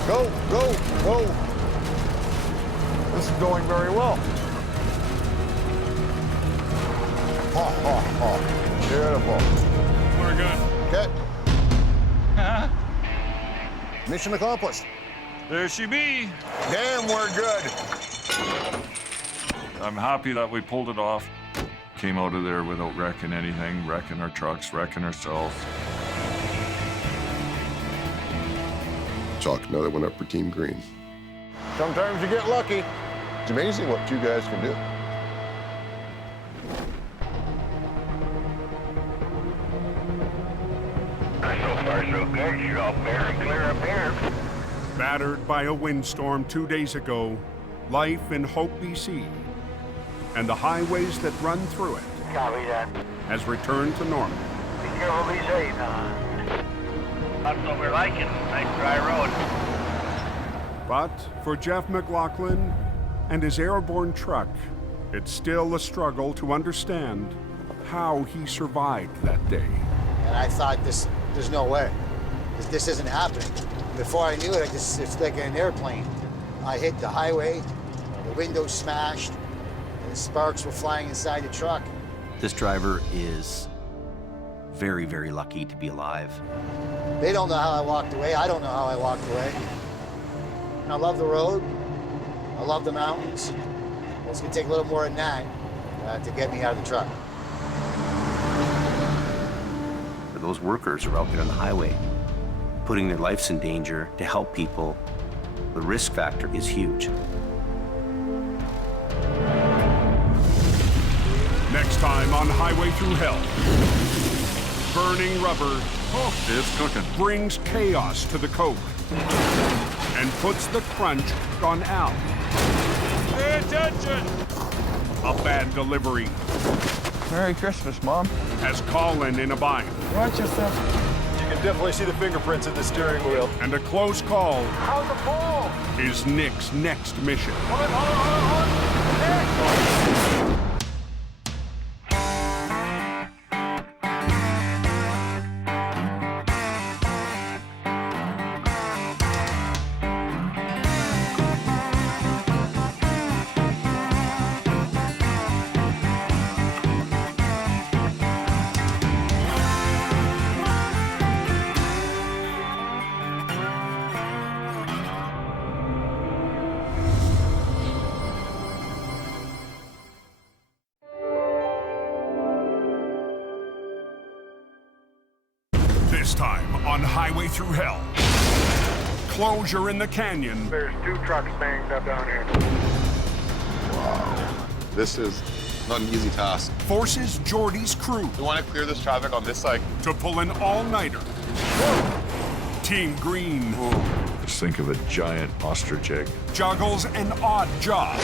Go, go, go. This is going very well. Oh, oh, oh. Beautiful. We're good. Okay. Mission accomplished. There she be. Damn, we're good. I'm happy that we pulled it off. Came out of there without wrecking anything, wrecking our trucks, wrecking ourselves. Chalk another one up for Team Green. Sometimes you get lucky. It's amazing what you guys can do. So far, so good. You're all fair and clear up here. Battered by a windstorm 2 days ago, life in Hope, BC, and the highways that run through it Copy that. has returned to normal. Be careful, be safe. That's what we're liking. Nice dry road. But for Jeff McLaughlin and his airborne truck, it's still a struggle to understand how he survived that day. And I thought, there's no way. This isn't happening. Before I knew it, it's like an airplane. I hit the highway, the window smashed, and the sparks were flying inside the truck. This driver is very, very lucky to be alive. They don't know how I walked away. I don't know how I walked away. I love the road. I love the mountains. It's gonna take a little more than that to get me out of the truck. For those workers who are out there on the highway, putting their lives in danger to help people, the risk factor is huge. Next time on Highway Thru Hell, burning rubber it's cooking. Brings chaos to the Coke and puts the crunch on Al. Pay attention! A bad delivery Merry Christmas, Mom. has Colin in a bind. Watch yourself. You can definitely see the fingerprints in the steering wheel. And a close call How's the ball? is Nick's next mission. This time on Highway Thru Hell, closure in the canyon. There's 2 trucks banged up down here. Wow. This is not an easy task. Forces Jordy's crew We want to clear this traffic on this side. to pull an all-nighter. Team Green Just think of a giant ostrich egg. juggles an odd job.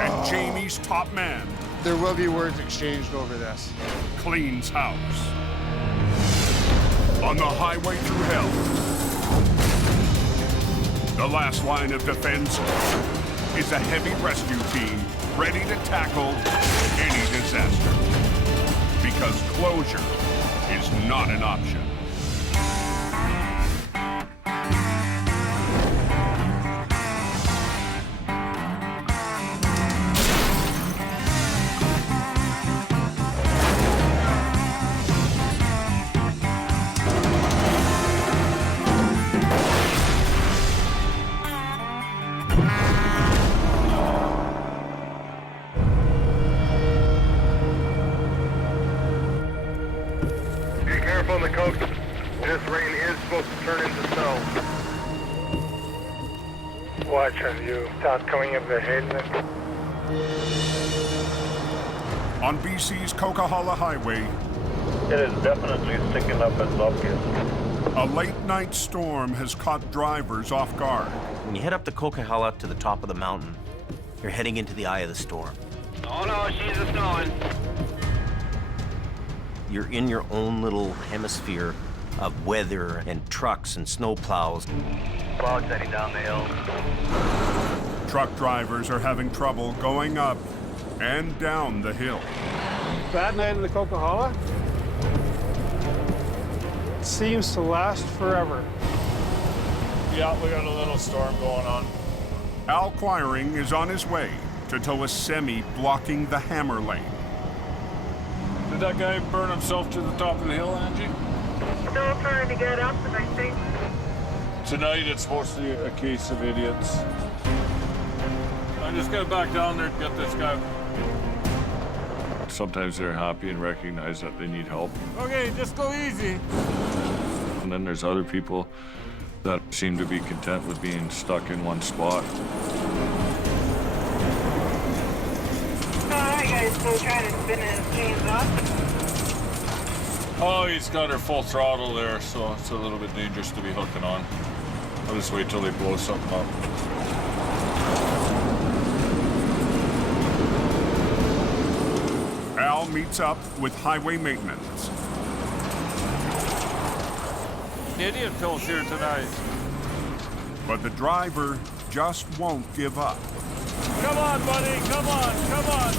And Jamie's top man There will be words exchanged over this. cleans house. On the Highway Thru Hell, the last line of defense is a heavy rescue team ready to tackle any disaster. Because closure is not an option. Be careful in the coast. This rain is supposed to turn into snow. Watch as you start coming up the hill. On BC's Coquihalla Highway, It is definitely sticking up as obvious. a late-night storm has caught drivers off guard. When you head up the Coquihalla to the top of the mountain, you're heading into the eye of the storm. Oh no, she's a snowing. You're in your own little hemisphere of weather and trucks and snow plows. Clouds heading down the hill. Truck drivers are having trouble going up and down the hill. That night in the Coquihalla seems to last forever. Yeah, we got a little storm going on. Al Quiring is on his way to tow a semi blocking the hammer lane. Did that guy burn himself to the top of the hill, Angie? Still trying to get up, and I think Tonight it's mostly a case of idiots. I just got back down there to get this guy. Sometimes they're happy and recognize that they need help. Okay, just go easy. And then there's other people that seem to be content with being stuck in one spot. that guy's still trying to spin his chains off. Oh, he's got her full throttle there, so it's a little bit dangerous to be hooking on. I'll just wait till they blow something up. meets up with highway maintenance. Indian Phil's here tonight. But the driver just won't give up. Come on, buddy, come on, come on.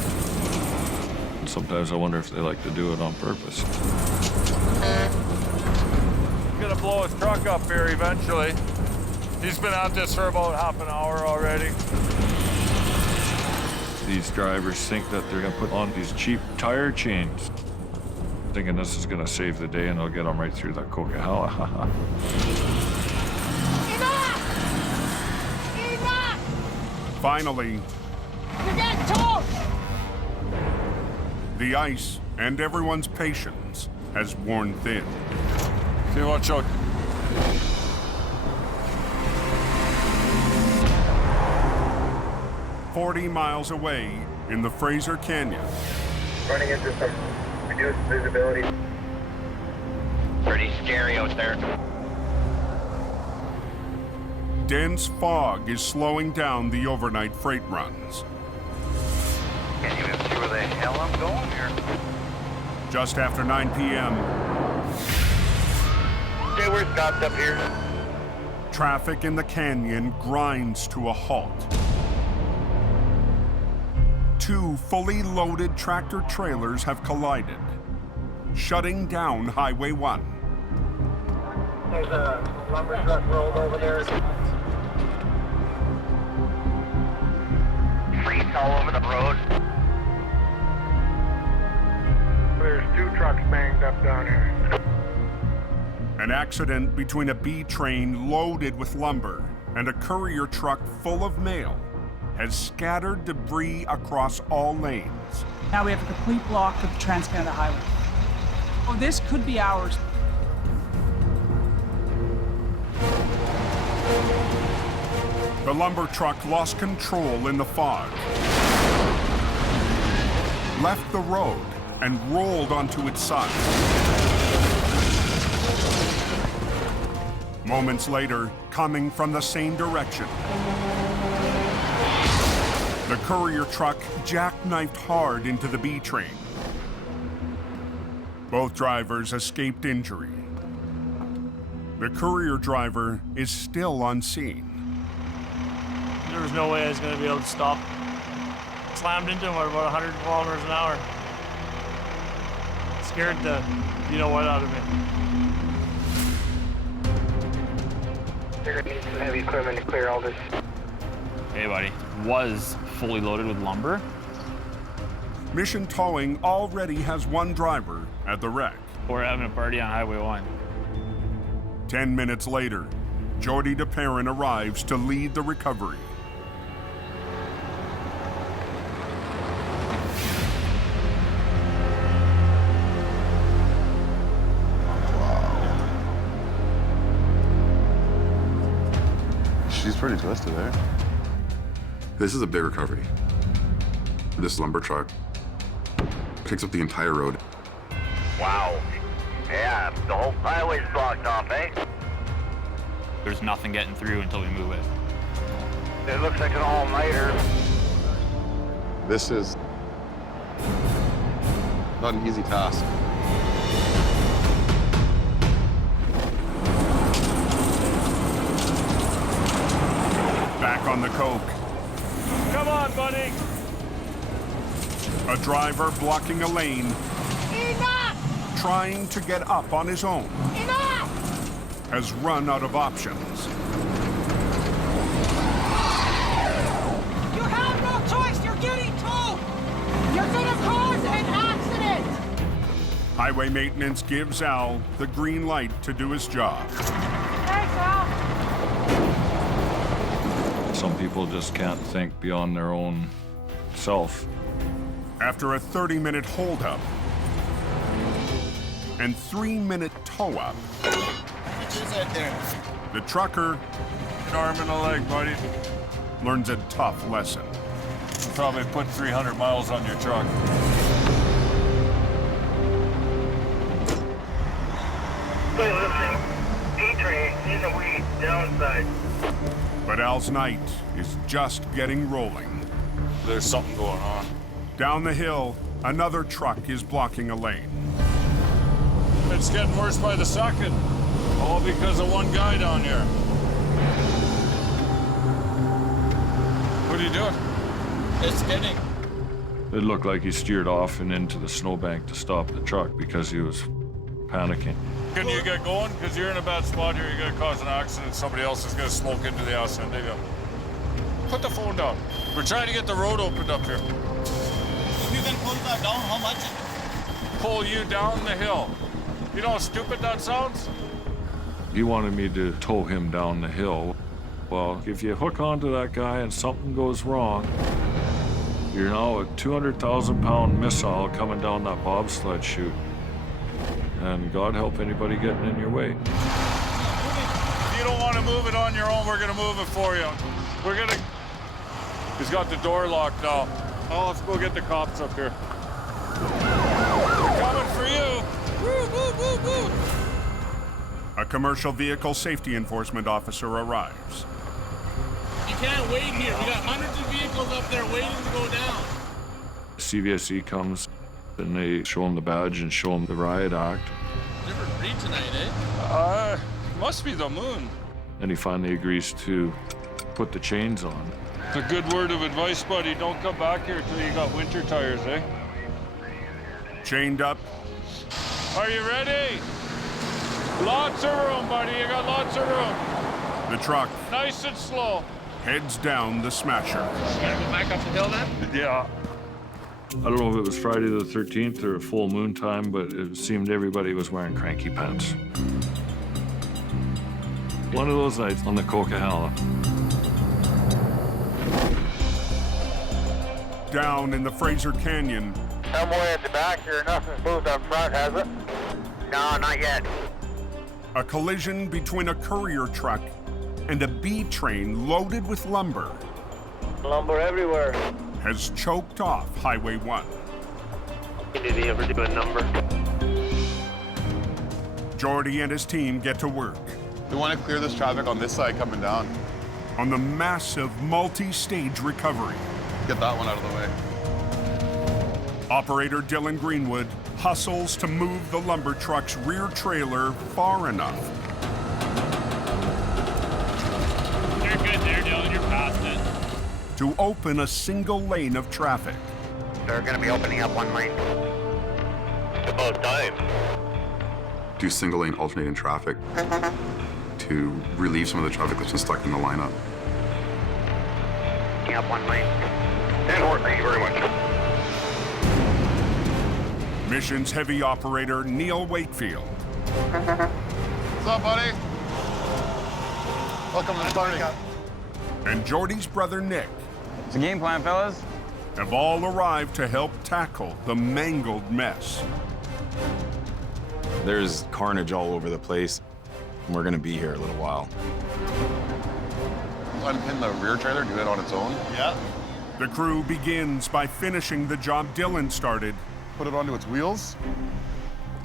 Sometimes I wonder if they like to do it on purpose. He's gonna blow his truck up here eventually. He's been at this for about half an hour already. These drivers think that they're gonna put on these cheap tire chains, thinking this is gonna save the day and it'll get them right through the Coquihalla. Finally, You're getting towed! the ice and everyone's patience has worn thin. See what, Chuck? 40 miles away in the Fraser Canyon. Running into some reduced visibility. Pretty scary out there. Dense fog is slowing down the overnight freight runs. Can't even see where the hell I'm going here. Just after 9 p.m., Okay, we're stopped up here. traffic in the canyon grinds to a halt. Two fully loaded tractor trailers have collided, shutting down Highway 1. There's a lumber truck rolled over there. Freeze all over the road. There's 2 trucks banged up down here. An accident between a B train loaded with lumber and a courier truck full of mail has scattered debris across all lanes. Now we have a complete block of the Trans-Canada Highway. Oh, this could be ours. The lumber truck lost control in the fog, left the road, and rolled onto its side. Moments later, coming from the same direction, the courier truck jackknifed hard into the B train. Both drivers escaped injury. The courier driver is still on scene. There was no way I was going to be able to stop. Slammed into him at about 100 kilometers an hour. Scared the you-know-what out of me. You're going to need some heavy equipment to clear all this. Hey, buddy. Was fully loaded with lumber. Mission Towing already has one driver at the wreck. We're having a party on Highway 1. 10 minutes later, Jordy DeParent arrives to lead the recovery. She's pretty twisted there. This is a big recovery. This lumber truck picks up the entire road. Wow. Yeah, the whole highway's blocked off, eh? There's nothing getting through until we move it. It looks like an all-nighter. This is not an easy task. Back on the coke. Come on, buddy. A driver blocking a lane, Enough! trying to get up on his own, Enough! has run out of options. You have no choice! You're getting towed! You're gonna cause an accident! Highway maintenance gives Al the green light to do his job. Thanks, Al! Some people just can't think beyond their own self. After a 30-minute holdup and 3-minute tow-up, the trucker, An arm and a leg, buddy. learns a tough lesson. You probably put 300 miles on your truck. Wait, listen. D-train in the weed, downside. But Al's night is just getting rolling. There's something going on. Down the hill, Another truck is blocking a lane. It's getting worse by the second. All because of one guy down here. What are you doing? It's skidding. It looked like he steered off and into the snowbank to stop the truck because he was panicking. Can you get going? Because you're in a bad spot here. You're going to cause an accident. Somebody else is going to smoke into the accident. There you go. Put the phone down. We're trying to get the road opened up here. If you can pull that down, how much? Pull you down the hill. You know how stupid that sounds? He wanted me to tow him down the hill. Well, if you hook onto that guy and something goes wrong, you're now a 200,000-pound missile coming down that bobsled chute. And God help anybody getting in your way. If you don't want to move it on your own, we're going to move it for you. We're going to... He's got the door locked now. Oh, let's go get the cops up here. They're coming for you. Woo, woo, woo, woo. A commercial vehicle safety enforcement officer arrives. You can't wait here. We got hundreds of vehicles up there waiting to go down. CVSE comes and they show him the badge and show him the riot act. Different breed tonight, eh? Must be the moon. And he finally agrees to put the chains on. A good word of advice, buddy. Don't come back here till you got winter tires, eh? Chained up. Are you ready? Lots of room, buddy. You got lots of room. The truck Nice and slow. heads down the smasher. You gotta go back up the hill then? Yeah. I don't know if it was Friday the 13th or a full moon time, but it seemed everybody was wearing cranky pants. One of those nights on the Coquihalla. Down in the Fraser Canyon, Somewhere at the back here, nothing's moved up front, has it? No, not yet. a collision between a courier truck and a B train loaded with lumber Lumber everywhere. has choked off Highway 1. Did he ever do a number? Jordy and his team get to work We want to clear this traffic on this side coming down. on the massive multi-stage recovery. Get that one out of the way. Operator Dylan Greenwood hustles to move the lumber truck's rear trailer far enough You're good there, Dylan. You're past it. to open a single lane of traffic. They're going to be opening up one lane. It's about time. Do single lane alternating traffic to relieve some of the traffic that's been stuck in the lineup. Opening up one lane. And thank you very much. Mission's heavy operator Neil Wakefield What's up, buddy? Welcome to the party. and Jordy's brother Nick It's a game plan, fellas. have all arrived to help tackle the mangled mess. There's carnage all over the place, and we're gonna be here a little while. Unpin the rear trailer, do it on its own. Yeah. The crew begins by finishing the job Dylan started. Put it onto its wheels.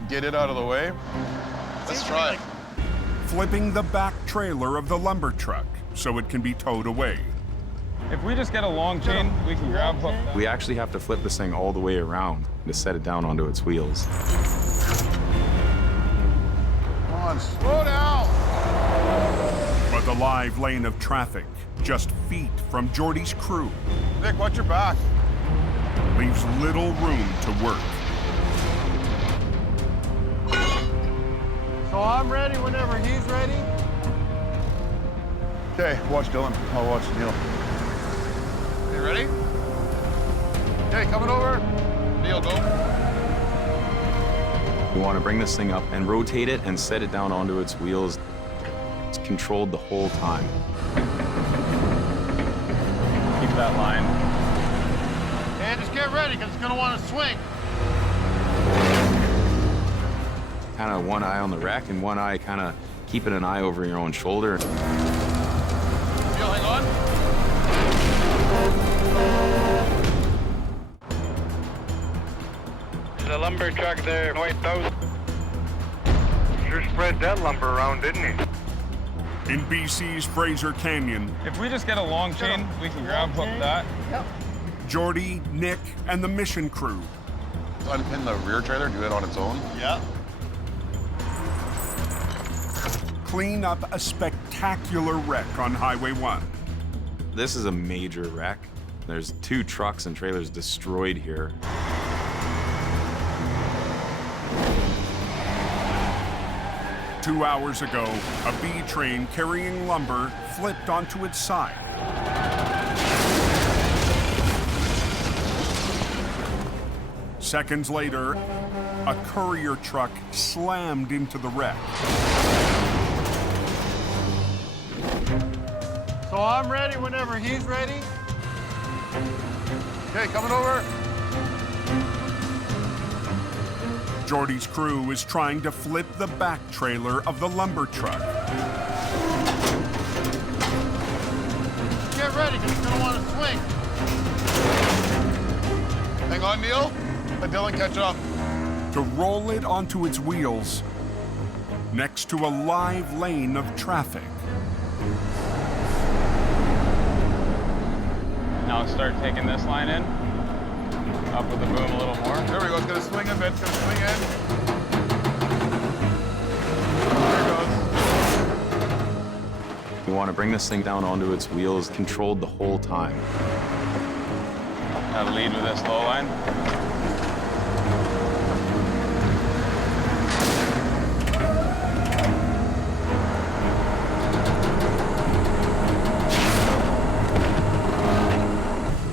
Get it out of the way. Let's try it. Flipping the back trailer of the lumber truck so it can be towed away. If we just get a long chain, we can grab hook. We actually have to flip this thing all the way around to set it down onto its wheels. Come on, slow down. But the live lane of traffic, just feet from Jordy's crew, Nick, watch your back. leaves little room to work. So I'm ready whenever he's ready. Okay, watch Dylan. I'll watch Neil. You ready? Okay, coming over. Neil, go. We want to bring this thing up and rotate it and set it down onto its wheels. It's controlled the whole time. Keep that line. And just get ready, because it's going to want to swing. Kind of one eye on the wreck and one eye kind of keeping an eye over your own shoulder. Neil, hang on. There's a lumber truck there, White House. Sure spread that lumber around, didn't he? In BC's Fraser Canyon, If we just get a long chain, we can grab hook that. Jordy, Nick, and the mission crew unpin the rear trailer, do it on its own? Yeah. Clean up a spectacular wreck on Highway 1. This is a major wreck. There's 2 trucks and trailers destroyed here. Two hours ago, a B train carrying lumber flipped onto its side. Seconds later, a courier truck slammed into the wreck. So I'm ready whenever he's ready. Okay, coming over. Jordy's crew is trying to flip the back trailer of the lumber truck. Get ready, because he's gonna want to swing. Hang on, Neil. Let Dylan catch up. To roll it onto its wheels next to a live lane of traffic. Now start taking this line in. Up with the boom a little more. There we go. It's gonna swing a bit. It's gonna swing in. There it goes. We want to bring this thing down onto its wheels, controlled the whole time. Now lead with this low line.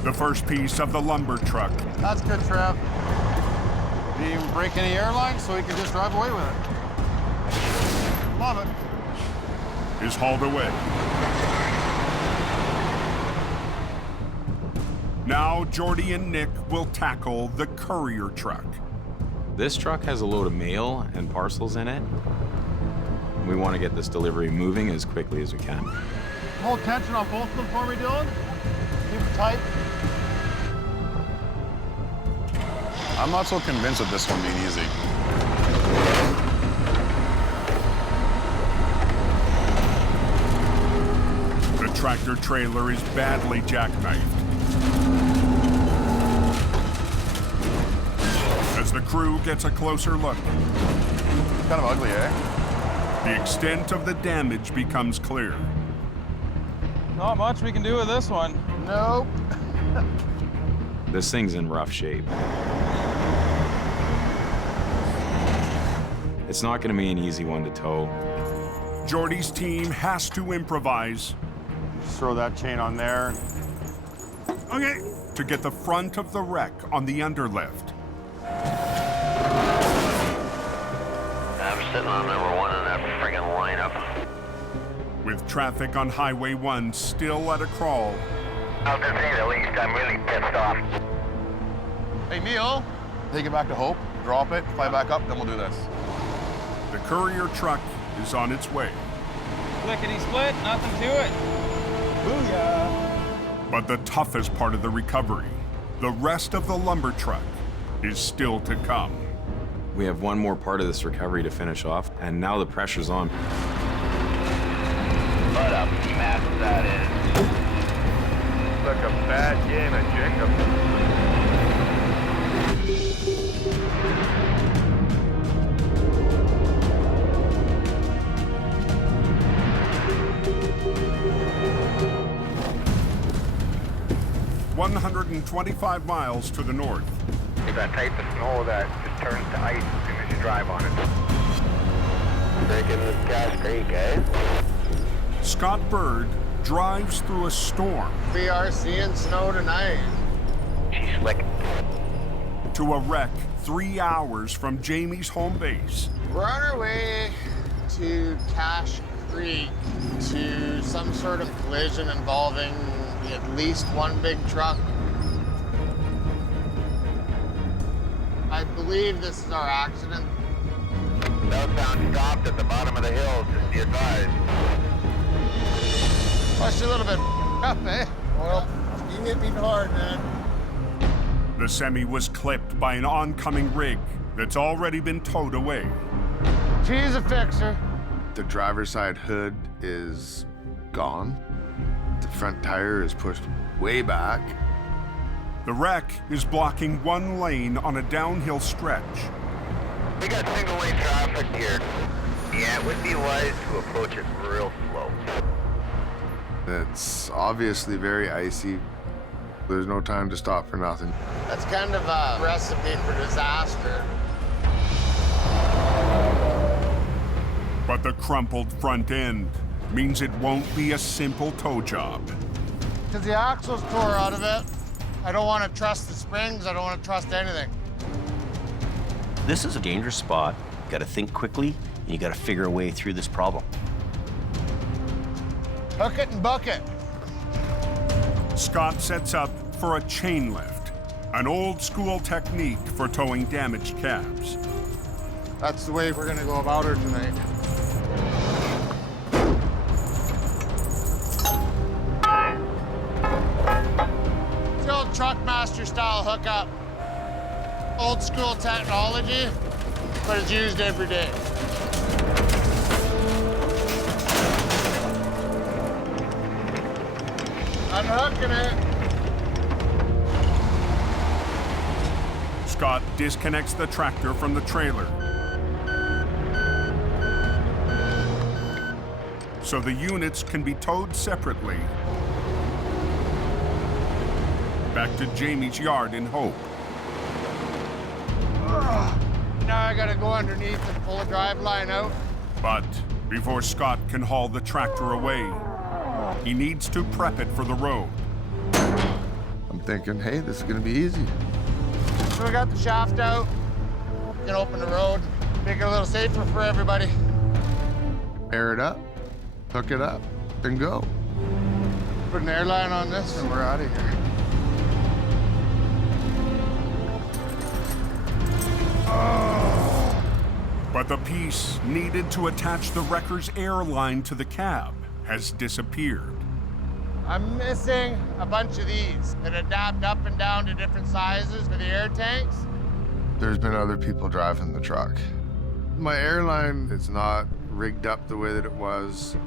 The first piece of the lumber truck That's good, Trev. Didn't even break any airlines, so he can just drive away with it. Love it. is hauled away. Now Jordy and Nick will tackle the courier truck. This truck has a load of mail and parcels in it. We want to get this delivery moving as quickly as we can. Hold tension on both of them for me, Dylan. Keep it tight. I'm not so convinced of this one being easy. The tractor trailer is badly jackknifed. As the crew gets a closer look, Kind of ugly, eh? the extent of the damage becomes clear. Not much we can do with this one. Nope. This thing's in rough shape. It's not going to be an easy one to tow. Jordy's team has to improvise. Just throw that chain on there. Okay. To get the front of the wreck on the underlift. I'm sitting on number one in that friggin' lineup. With traffic on Highway 1 still at a crawl. I'll just say the least, I'm really pissed off. Hey, Neil, take it back to Hope, drop it, fly back up, then we'll do this. The courier truck is on its way. Lickety split, nothing to it. Booyah! But the toughest part of the recovery, the rest of the lumber truck, is still to come. We have one more part of this recovery to finish off, and now the pressure's on. What a mess that is. Like a bad game at Jacob. 125 miles to the north. It's that type of snow that just turns to ice as soon as you drive on it. Breaking the Gas Creek, eh? Scott Bird drives through a storm. We are seeing snow tonight. She's slick. To a wreck 3 hours from Jamie's home base. We're on our way to Cache Creek to some sort of collision involving at least one big truck. I believe this is our accident. Southbound stopped at the bottom of the hill, just be advised. Pushed a little bit up, eh? Well, you hit me hard, man. The semi was clipped by an oncoming rig that's already been towed away. She's a fixer. The driver's side hood is gone. The front tire is pushed way back. The wreck is blocking one lane on a downhill stretch. We got single lane traffic here. Yeah, it would be wise to approach it real slow. It's obviously very icy. There's no time to stop for nothing. That's kind of a recipe for disaster. But the crumpled front end means it won't be a simple tow job. Because the axle's tore out of it. I don't want to trust the springs. I don't want to trust anything. This is a dangerous spot. You gotta think quickly, and you gotta figure a way through this problem. Hook it and buck it. Scott sets up for a chain lift, an old school technique for towing damaged cabs. That's the way we're gonna go about her tonight. It's the old Truckmaster style hookup. Old school technology, but it's used every day. Unhooking it. Scott disconnects the tractor from the trailer, so the units can be towed separately back to Jamie's yard in Hope. Now I gotta go underneath and pull a drive line out. But before Scott can haul the tractor away, he needs to prep it for the road. I'm thinking, hey, this is gonna be easy. So we got the shaft out. We can open the road, make it a little safer for everybody. Air it up, hook it up, and go. Put an airline on this and we're out of here. But the piece needed to attach the wrecker's airline to the cab has disappeared. I'm missing a bunch of these that adapt up and down to different sizes for the air tanks. There's been other people driving the truck. My airline is not rigged up the way that it was.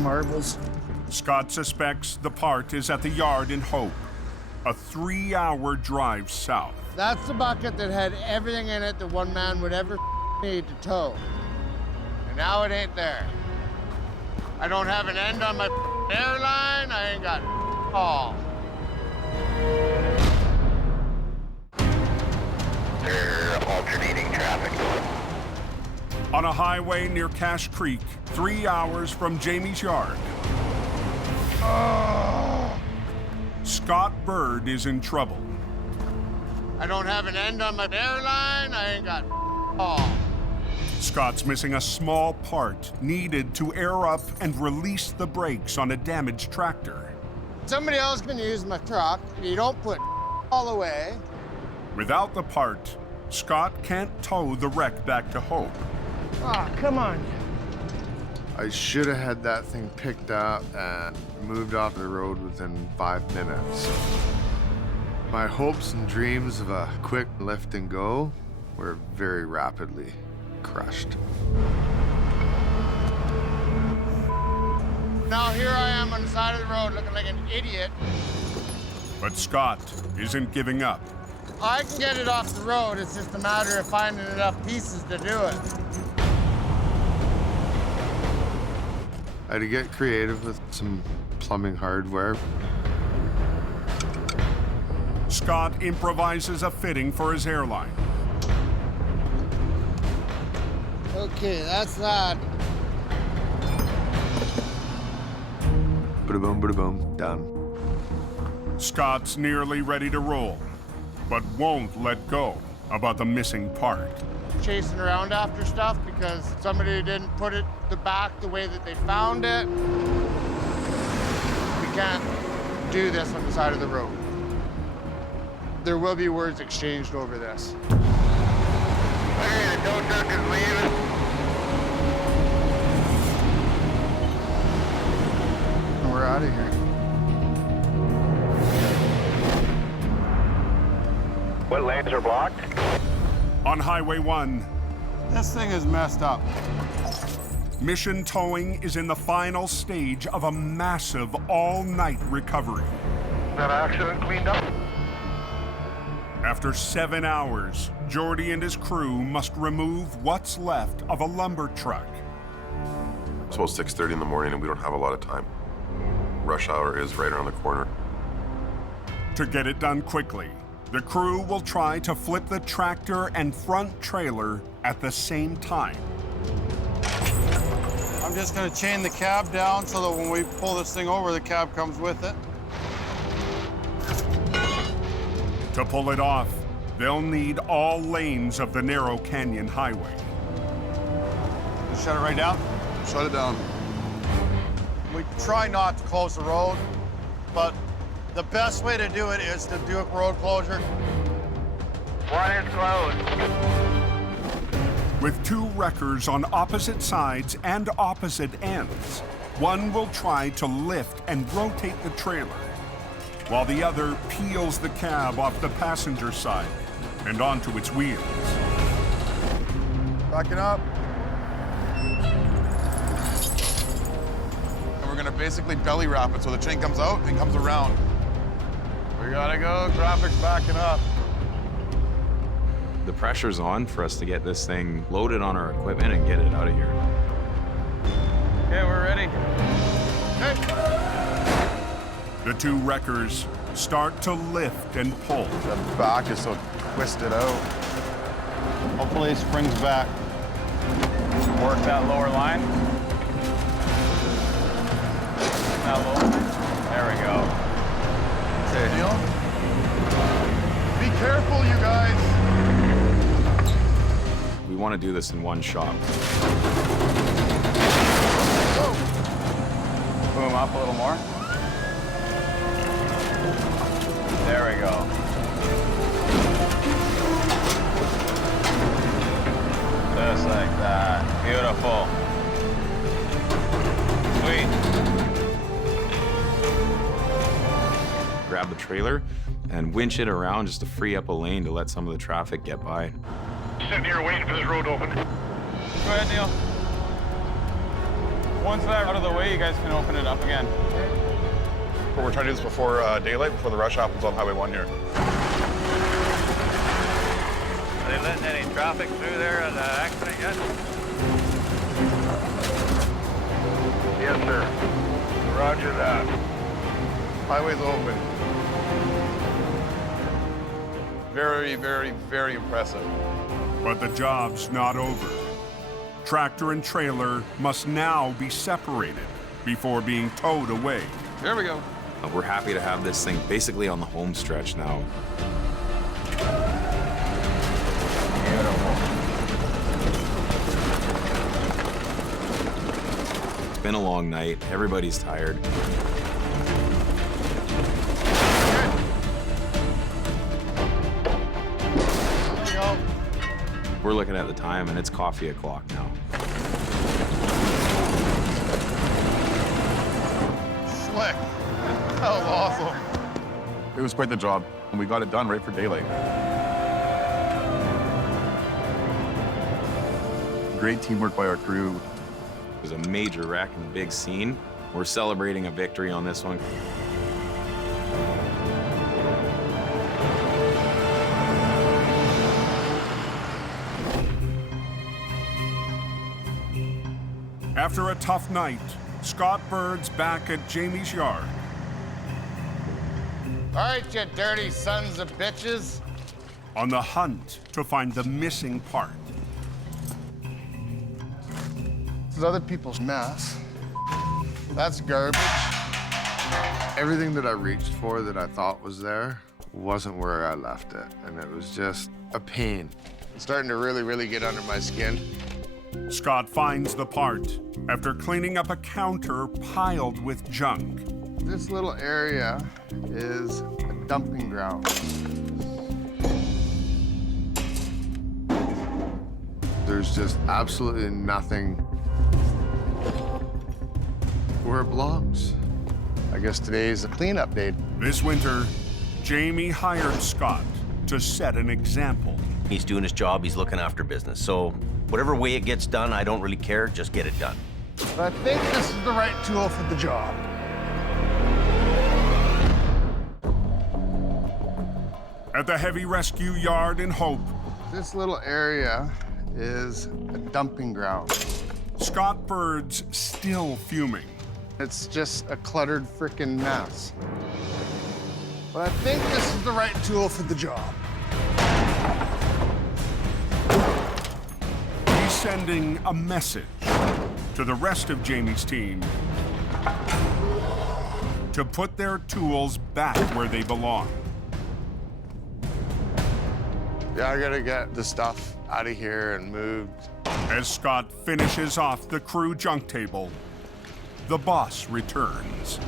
Marbles. Scott suspects the part is at the yard in Hope, a 3-hour drive south. That's the bucket that had everything in it that one man would ever need to tow. And now it ain't there. I don't have an end on my airline. I ain't got all. They're alternating traffic. On a highway near Cache Creek, 3 hours from Jamie's yard. Scott Bird is in trouble. I don't have an end on my airline. I ain't got all. Scott's missing a small part needed to air up and release the brakes on a damaged tractor. Somebody else can use my truck. You don't put all away. Without the part, Scott can't tow the wreck back to Hope. Oh, come on. I should have had that thing picked up and moved off the road within 5 minutes. My hopes and dreams of a quick lift and go were very rapidly crushed. Now here I am on the side of the road looking like an idiot. But Scott isn't giving up. I can get it off the road. It's just a matter of finding enough pieces to do it. I had to get creative with some plumbing hardware. Scott improvises a fitting for his airline. Okay, that's that. Bada boom, done. Scott's nearly ready to roll, but won't let go about the missing part. Chasing around after stuff because somebody didn't put it back the way that they found it. We can't do this on the side of the road. There will be words exchanged over this. Okay, the tow truck is leaving. And we're out of here. What lanes are blocked? On Highway 1. This thing is messed up. Mission towing is in the final stage of a massive all-night recovery. That accident cleaned up? After 7 hours, Jordy and his crew must remove what's left of a lumber truck. It's about 6:30 in the morning and we don't have a lot of time. Rush hour is right around the corner. To get it done quickly, the crew will try to flip the tractor and front trailer at the same time. I'm just gonna chain the cab down so that when we pull this thing over, the cab comes with it. To pull it off, they'll need all lanes of the narrow canyon highway. Just shut it right down? Shut it down. We try not to close the road, but the best way to do it is to do a road closure. One is closed. With 2 wreckers on opposite sides and opposite ends, one will try to lift and rotate the trailer, while the other peels the cab off the passenger side and onto its wheels. Backing up. And we're gonna basically belly wrap it so the chain comes out and comes around. We gotta go, traffic's backing up. The pressure's on for us to get this thing loaded on our equipment and get it out of here. Okay, we're ready. The 2 wreckers start to lift and pull. The back is so twisted out. Hopefully it springs back. Work that lower line. That lower. There we go. Okay, Neil. Be careful, you guys. We want to do this in one shot. Boom up a little more. There we go. Just like that. Beautiful. Sweet. Grab the trailer and winch it around just to free up a lane to let some of the traffic get by. Sitting here waiting for this road to open. Go ahead, Neil. Once that's out of the way, you guys can open it up again. But we're trying to do this before daylight, before the rush happens on Highway 1 here. Are they letting any traffic through there on the accident yet? Yes, sir. Roger that. Highway's open. Very, very, very impressive. But the job's not over. Tractor and trailer must now be separated before being towed away. There we go. We're happy to have this thing basically on the home stretch now. It's been a long night. Everybody's tired. We're looking at the time and it's coffee o'clock now. Slick. That was awesome. It was quite the job, and we got it done right for daylight. Great teamwork by our crew. It was a major wreck in the big scene. We're celebrating a victory on this one. After a tough night, Scott Bird's back at Jamie's yard. All right, you dirty sons of bitches. On the hunt to find the missing part. This is other people's mess. That's garbage. Everything that I reached for that I thought was there wasn't where I left it, and it was just a pain. It's starting to really get under my skin. Scott finds the part after cleaning up a counter piled with junk. This little area is a dumping ground. There's just absolutely nothing where it belongs. I guess today's a cleanup day. This winter, Jamie hired Scott to set an example. He's doing his job, he's looking after business. So whatever way it gets done, I don't really care, just get it done. But I think this is the right tool for the job. At the heavy rescue yard in Hope, This little area is a dumping ground. Scott Bird's still fuming. It's just a cluttered frickin' mess. But I think this is the right tool for the job. He's sending a message to the rest of Jamie's team to put their tools back where they belong. Yeah, I gotta get the stuff out of here and moved. As Scott finishes off the crew junk table, the boss returns.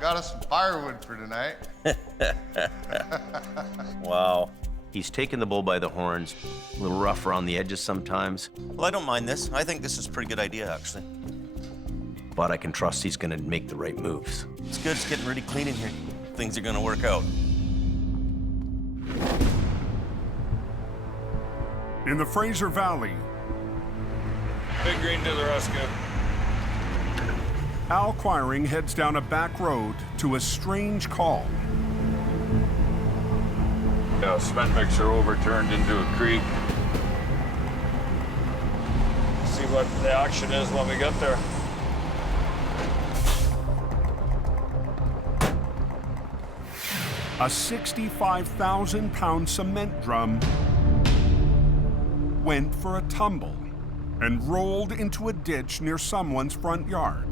Got us some firewood for tonight. Wow. He's taken the bull by the horns, a little rough around the edges sometimes. Well, I don't mind this. I think this is a pretty good idea, actually. But I can trust he's gonna make the right moves. It's good, it's getting really clean in here. Things are gonna work out. In the Fraser Valley, Big Green to the rescue. Al Quiring heads down a back road to a strange call. Yeah, cement mixer overturned into a creek. See what the action is when we get there. A 65,000-pound cement drum went for a tumble and rolled into a ditch near someone's front yard.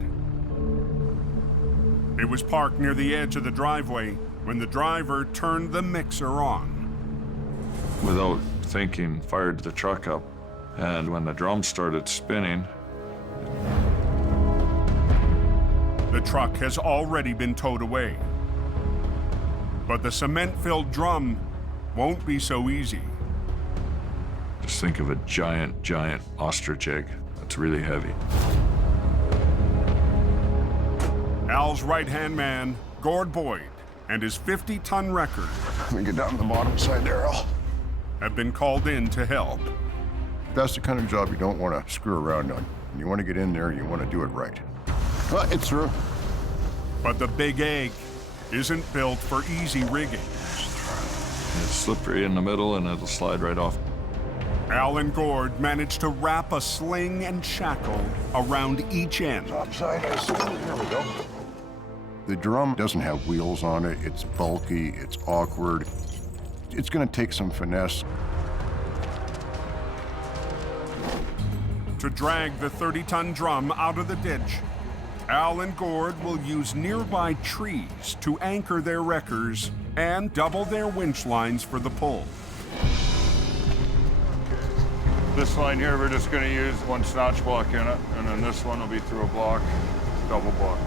It was parked near the edge of the driveway when the driver turned the mixer on. Without thinking, fired the truck up, and when the drum started spinning, The truck has already been towed away. But the cement-filled drum won't be so easy. just think of a giant, giant ostrich egg. That's really heavy. Al's right-hand man, Gord Boyd, and his 50-ton record Let me get down to the bottom side there, Al. have been called in to help. That's the kind of job you don't want to screw around on. You want to get in there, you want to do it right. Well, it's through. But the big egg isn't built for easy rigging. It's slippery in the middle and it'll slide right off. Al and Gord managed to wrap a sling and shackle around each end. Topside is, there we go. The drum doesn't have wheels on it. It's bulky, it's awkward. It's going to take some finesse. To drag the 30-ton drum out of the ditch, Al and Gord will use nearby trees to anchor their wreckers and double their winch lines for the pull. This line here, we're just gonna use one snatch block in it, and then this one will be through a block, double block.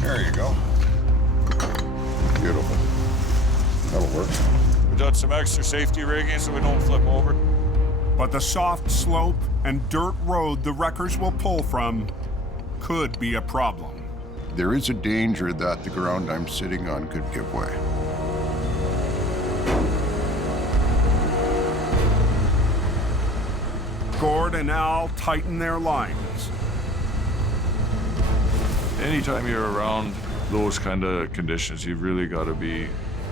There you go. Beautiful. That'll work. We've got some extra safety rigging so we don't flip over. But the soft slope and dirt road the wreckers will pull from could be a problem. There is a danger that the ground I'm sitting on could give way. Gord and Al tighten their lines. Anytime you're around those kind of conditions, you've really got to be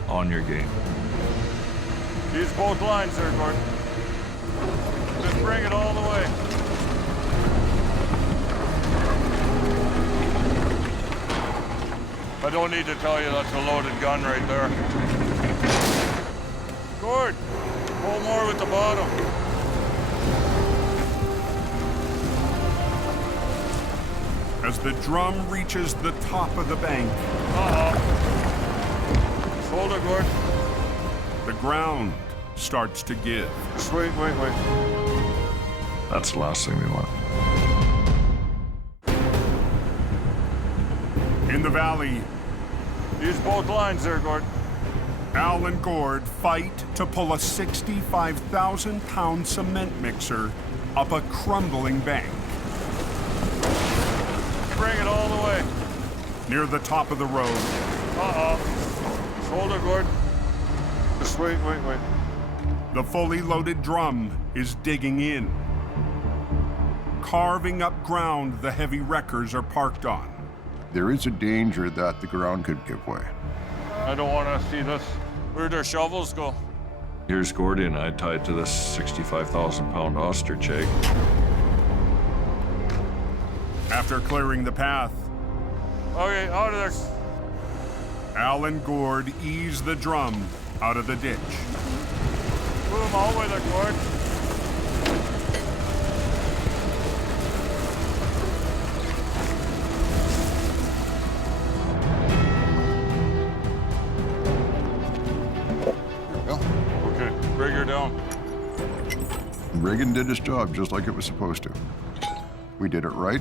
on your game. Use both lines there, Gordon. Just bring it all the way. I don't need to tell you that's a loaded gun right there. Gord, pull more with the bottom. As the drum reaches the top of the bank, Hold it, Gord. the ground starts to give. Just wait. That's the last thing we want. In the valley, Use both lines there, Gord. Al and Gord fight to pull a 65,000-pound cement mixer up a crumbling bank. Bring it all the way. Near the top of the road, Hold it, Gord. Just wait. The fully loaded drum is digging in, carving up ground the heavy wreckers are parked on. There is a danger that the ground could give way. I don't want to see this. Where'd our shovels go? Here's Jordy and I tied to this 65,000-pound ostrich egg. After clearing the path, Okay, out of there. Al and Gord ease the drum out of the ditch. Move them all with a cord. Okay, bring her down. Reagan did his job just like it was supposed to. We did it right.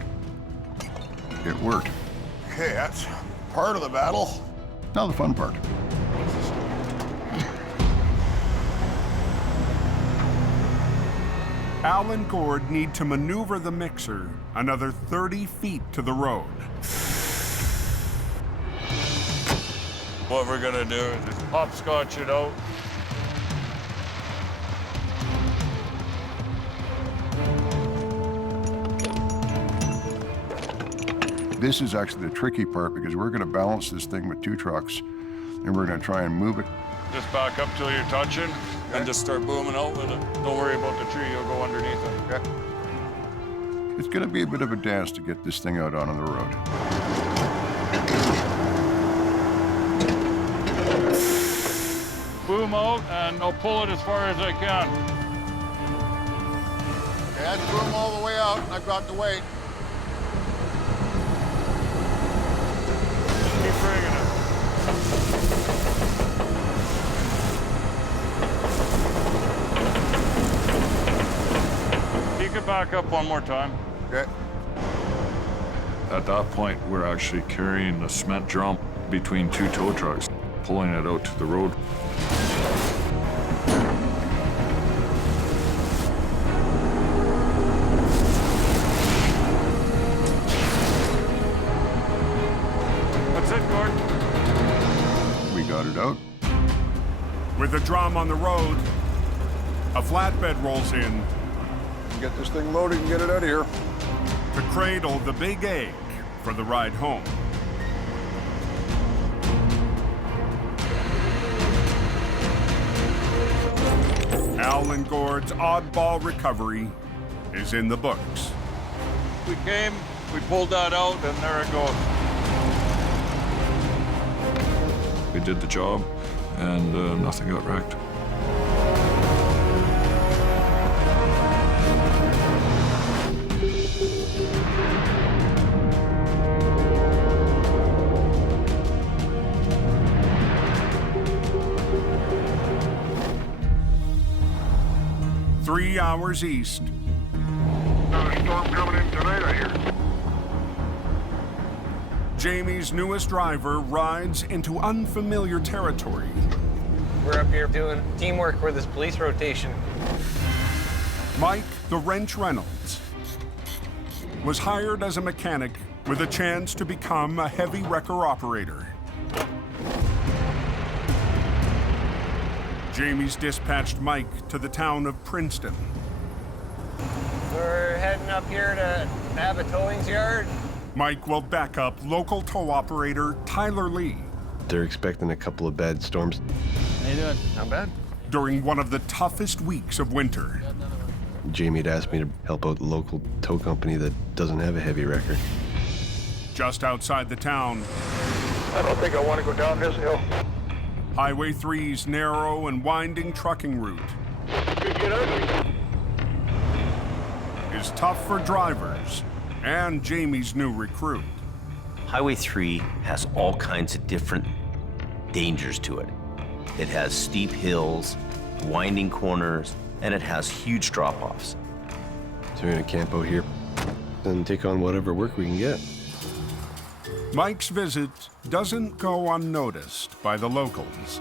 It worked. Okay, that's part of the battle. Now the fun part. Al and Gord need to maneuver the mixer another 30 feet to the road. What we're gonna do is just hopscotch it out. This is actually the tricky part because we're going to balance this thing with 2 trucks and we're going to try and move it. Just back up till you're touching and just start booming out with it. Don't worry about the tree, you'll go underneath it. Okay. It's going to be a bit of a dance to get this thing out on the road. Boom out and I'll pull it as far as I can. Okay, that's boom all the way out. I've got the weight. Keep bringing it. Peek it back up one more time. Okay. At that point, we're actually carrying the cement drum between 2 tow trucks, pulling it out to the road. That's it, Gord. We got it out. With the drum on the road, a flatbed rolls in Get this thing loaded and get it out of here. to cradle the big egg for the ride home. Al and Gord's oddball recovery is in the books. We came, we pulled that out, and there it goes. We did the job, and nothing got wrecked. Three hours east, Another storm coming in tonight, I hear. Jamie's newest driver rides into unfamiliar territory. We're up here doing teamwork for this police rotation. Mike the Wrench Reynolds was hired as a mechanic with a chance to become a heavy wrecker operator. Jamie's dispatched Mike to the town of Princeton. We're heading up here to have a towing yard. Mike will back up local tow operator Tyler Lee They're expecting a couple of bad storms. How you doing? Not bad. during one of the toughest weeks of winter. Jamie had asked me to help out the local tow company that doesn't have a heavy wrecker. Just outside the town, I don't think I want to go down this hill. Highway 3's narrow and winding trucking route Could get ugly. is tough for drivers and Jamie's new recruit. Highway 3 has all kinds of different dangers to it. It has steep hills, winding corners, and it has huge drop-offs. So we're gonna camp out here and take on whatever work we can get. Mike's visit doesn't go unnoticed by the locals.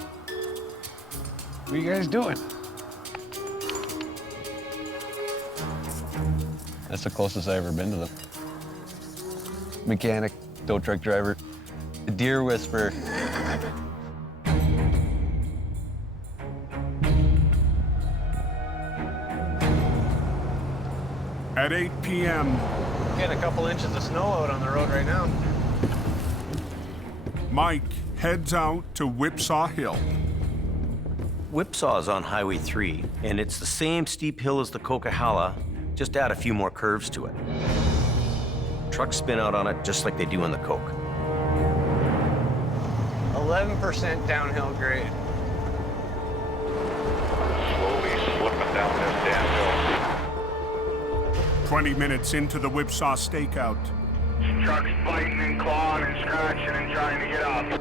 What are you guys doing? That's the closest I've ever been to them. Mechanic, tow truck driver, a deer whisperer. At 8 p.m., Getting a couple inches of snow out on the road right now. Mike heads out to Whipsaw Hill. Whipsaw is on Highway 3, and it's the same steep hill as the Coquihalla, just add a few more curves to it. Trucks spin out on it just like they do on the Coke. 11% downhill grade. Slowly slipping down this damn hill. 20 minutes into the Whipsaw stakeout, Trucks biting and clawing and scratching and trying to get up.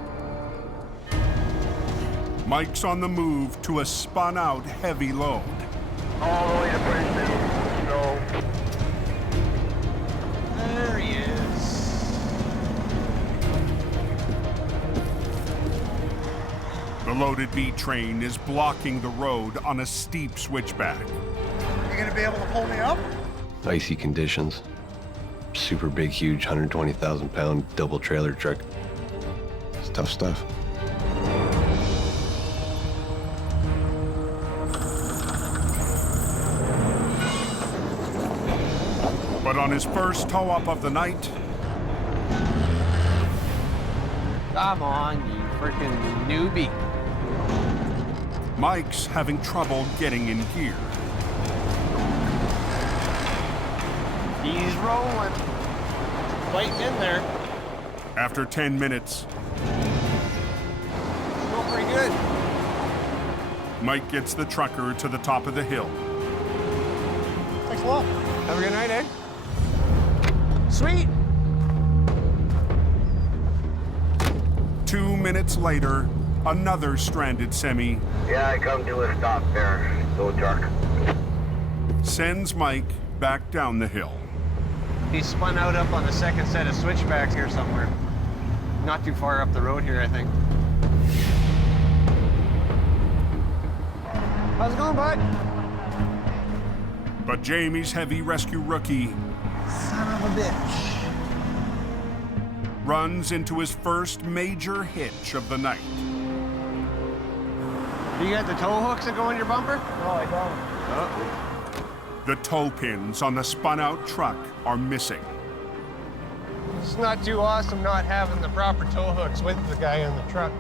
Mike's on the move to a spun-out heavy load. All the way to Princeton. So, There he is. The loaded B train is blocking the road on a steep switchback. You gonna be able to pull me up? Icy conditions. Super big, huge, 120,000-pound double trailer truck. It's tough stuff. But on his first tow-up of the night, Come on, you freaking newbie. Mike's having trouble getting in gear. He's rolling. Fighting in there. After 10 minutes, Going pretty good. Mike gets the trucker to the top of the hill. Thanks a lot. Have a good night, eh? Sweet. 2 minutes later, another stranded semi yeah, I come to a stop there. Go truck. sends Mike back down the hill. He spun out up on the second set of switchbacks here somewhere. Not too far up the road here, I think. How's it going, bud? But Jamie's heavy rescue rookie Son of a bitch. runs into his first major hitch of the night. You got the tow hooks that go in your bumper? No, I don't. Oh. The tow pins on the spun-out truck are missing. It's not too awesome not having the proper tow hooks with the guy in the truck.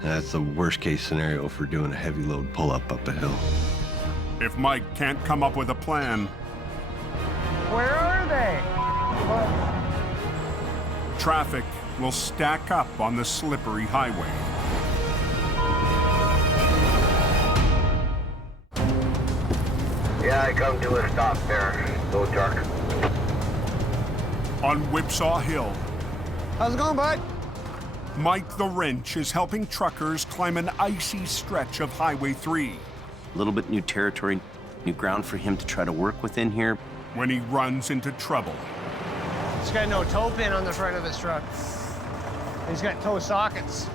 That's the worst case scenario for doing a heavy load pull-up up a hill. If Mike can't come up with a plan, Where are they? traffic will stack up on the slippery highway. Yeah, I come to a stop there. Go truck. On Whipsaw Hill, How's it going, bud? Mike the Wrench is helping truckers climb an icy stretch of Highway 3. A little bit new territory, new ground for him to try to work within here. When he runs into trouble, He's got no tow pin on the front of his truck. He's got tow sockets.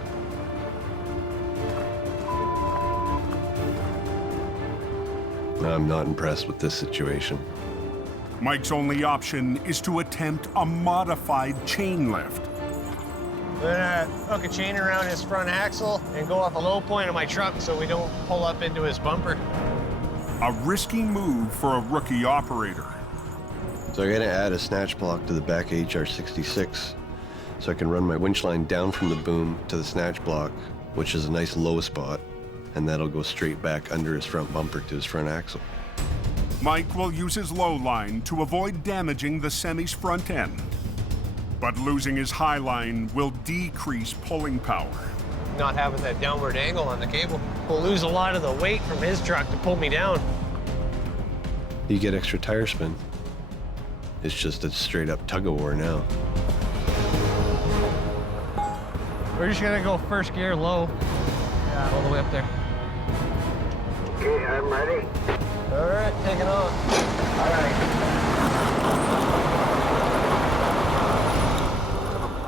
I'm not impressed with this situation. Mike's only option is to attempt a modified chain lift. We're gonna hook a chain around his front axle and go off a low point of my truck so we don't pull up into his bumper. A risky move for a rookie operator. So I'm gonna add a snatch block to the back of HR66 so I can run my winch line down from the boom to the snatch block, which is a nice low spot, and that'll go straight back under his front bumper to his front axle. Mike will use his low line to avoid damaging the semi's front end. But losing his high line will decrease pulling power. Not having that downward angle on the cable will lose a lot of the weight from his truck to pull me down. You get extra tire spin. It's just a straight up tug of war now. We're just gonna go first gear low. Yeah, all the way up there. Okay, I'm ready. All right, take it on. All right.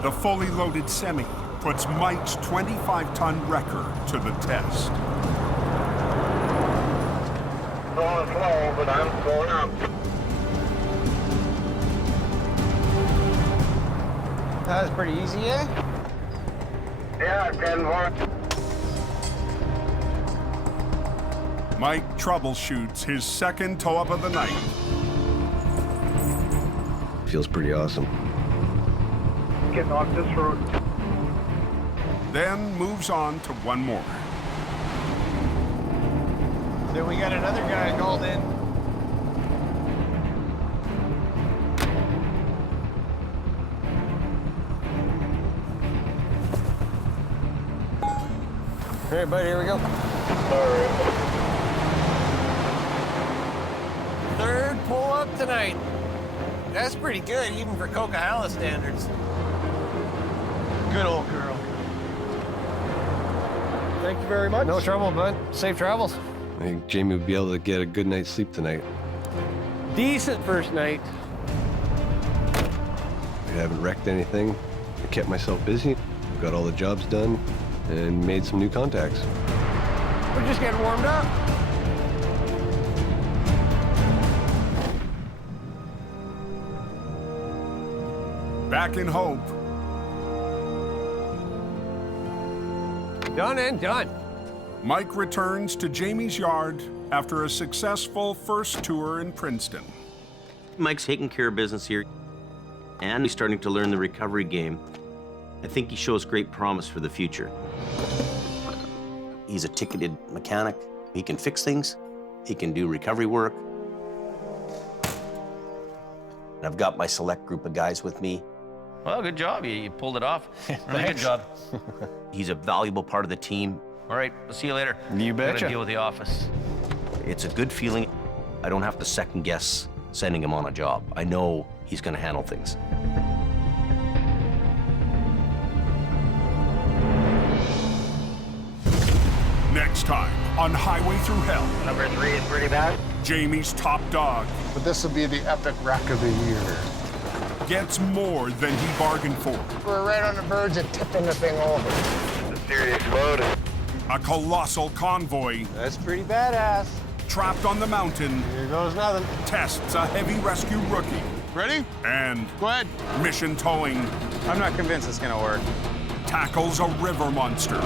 The fully loaded semi puts Mike's 25-ton wrecker to the test. Going slow, but I'm going up. That was pretty easy, eh? Yeah, 10-1. Mike troubleshoots his second tow-up of the night. Feels pretty awesome. Getting off this road. Then moves on to one more. Then we got another guy called in. All right, buddy, here we go. All right. Third pull-up tonight. That's pretty good, even for Coquihalla standards. Good old girl. Thank you very much. No trouble, bud. Safe travels. I think Jamie would be able to get a good night's sleep tonight. Decent first night. I haven't wrecked anything. I kept myself busy, got all the jobs done, and made some new contacts. We're just getting warmed up. Back in Hope. Done and done. Mike returns to Jamie's yard after a successful first tour in Princeton. Mike's taking care of business here, and he's starting to learn the recovery game. I think he shows great promise for the future. He's a ticketed mechanic. He can fix things. He can do recovery work. And I've got my select group of guys with me. Well, good job. You pulled it off. Really good job. He's a valuable part of the team. All right, we'll see you later. You betcha. Gotta deal with the office. It's a good feeling. I don't have to second guess sending him on a job. I know he's gonna handle things. Next time on Highway Thru Hell. Number 3 is pretty bad. Jamie's top dog But this will be the epic wreck of the year. gets more than he bargained for. We're right on the verge of tipping the thing over. It's a serious load. A colossal convoy That's pretty badass. trapped on the mountain Here goes nothing. tests a heavy rescue rookie. Ready? And Go ahead. mission towing I'm not convinced it's gonna work. tackles a river monster.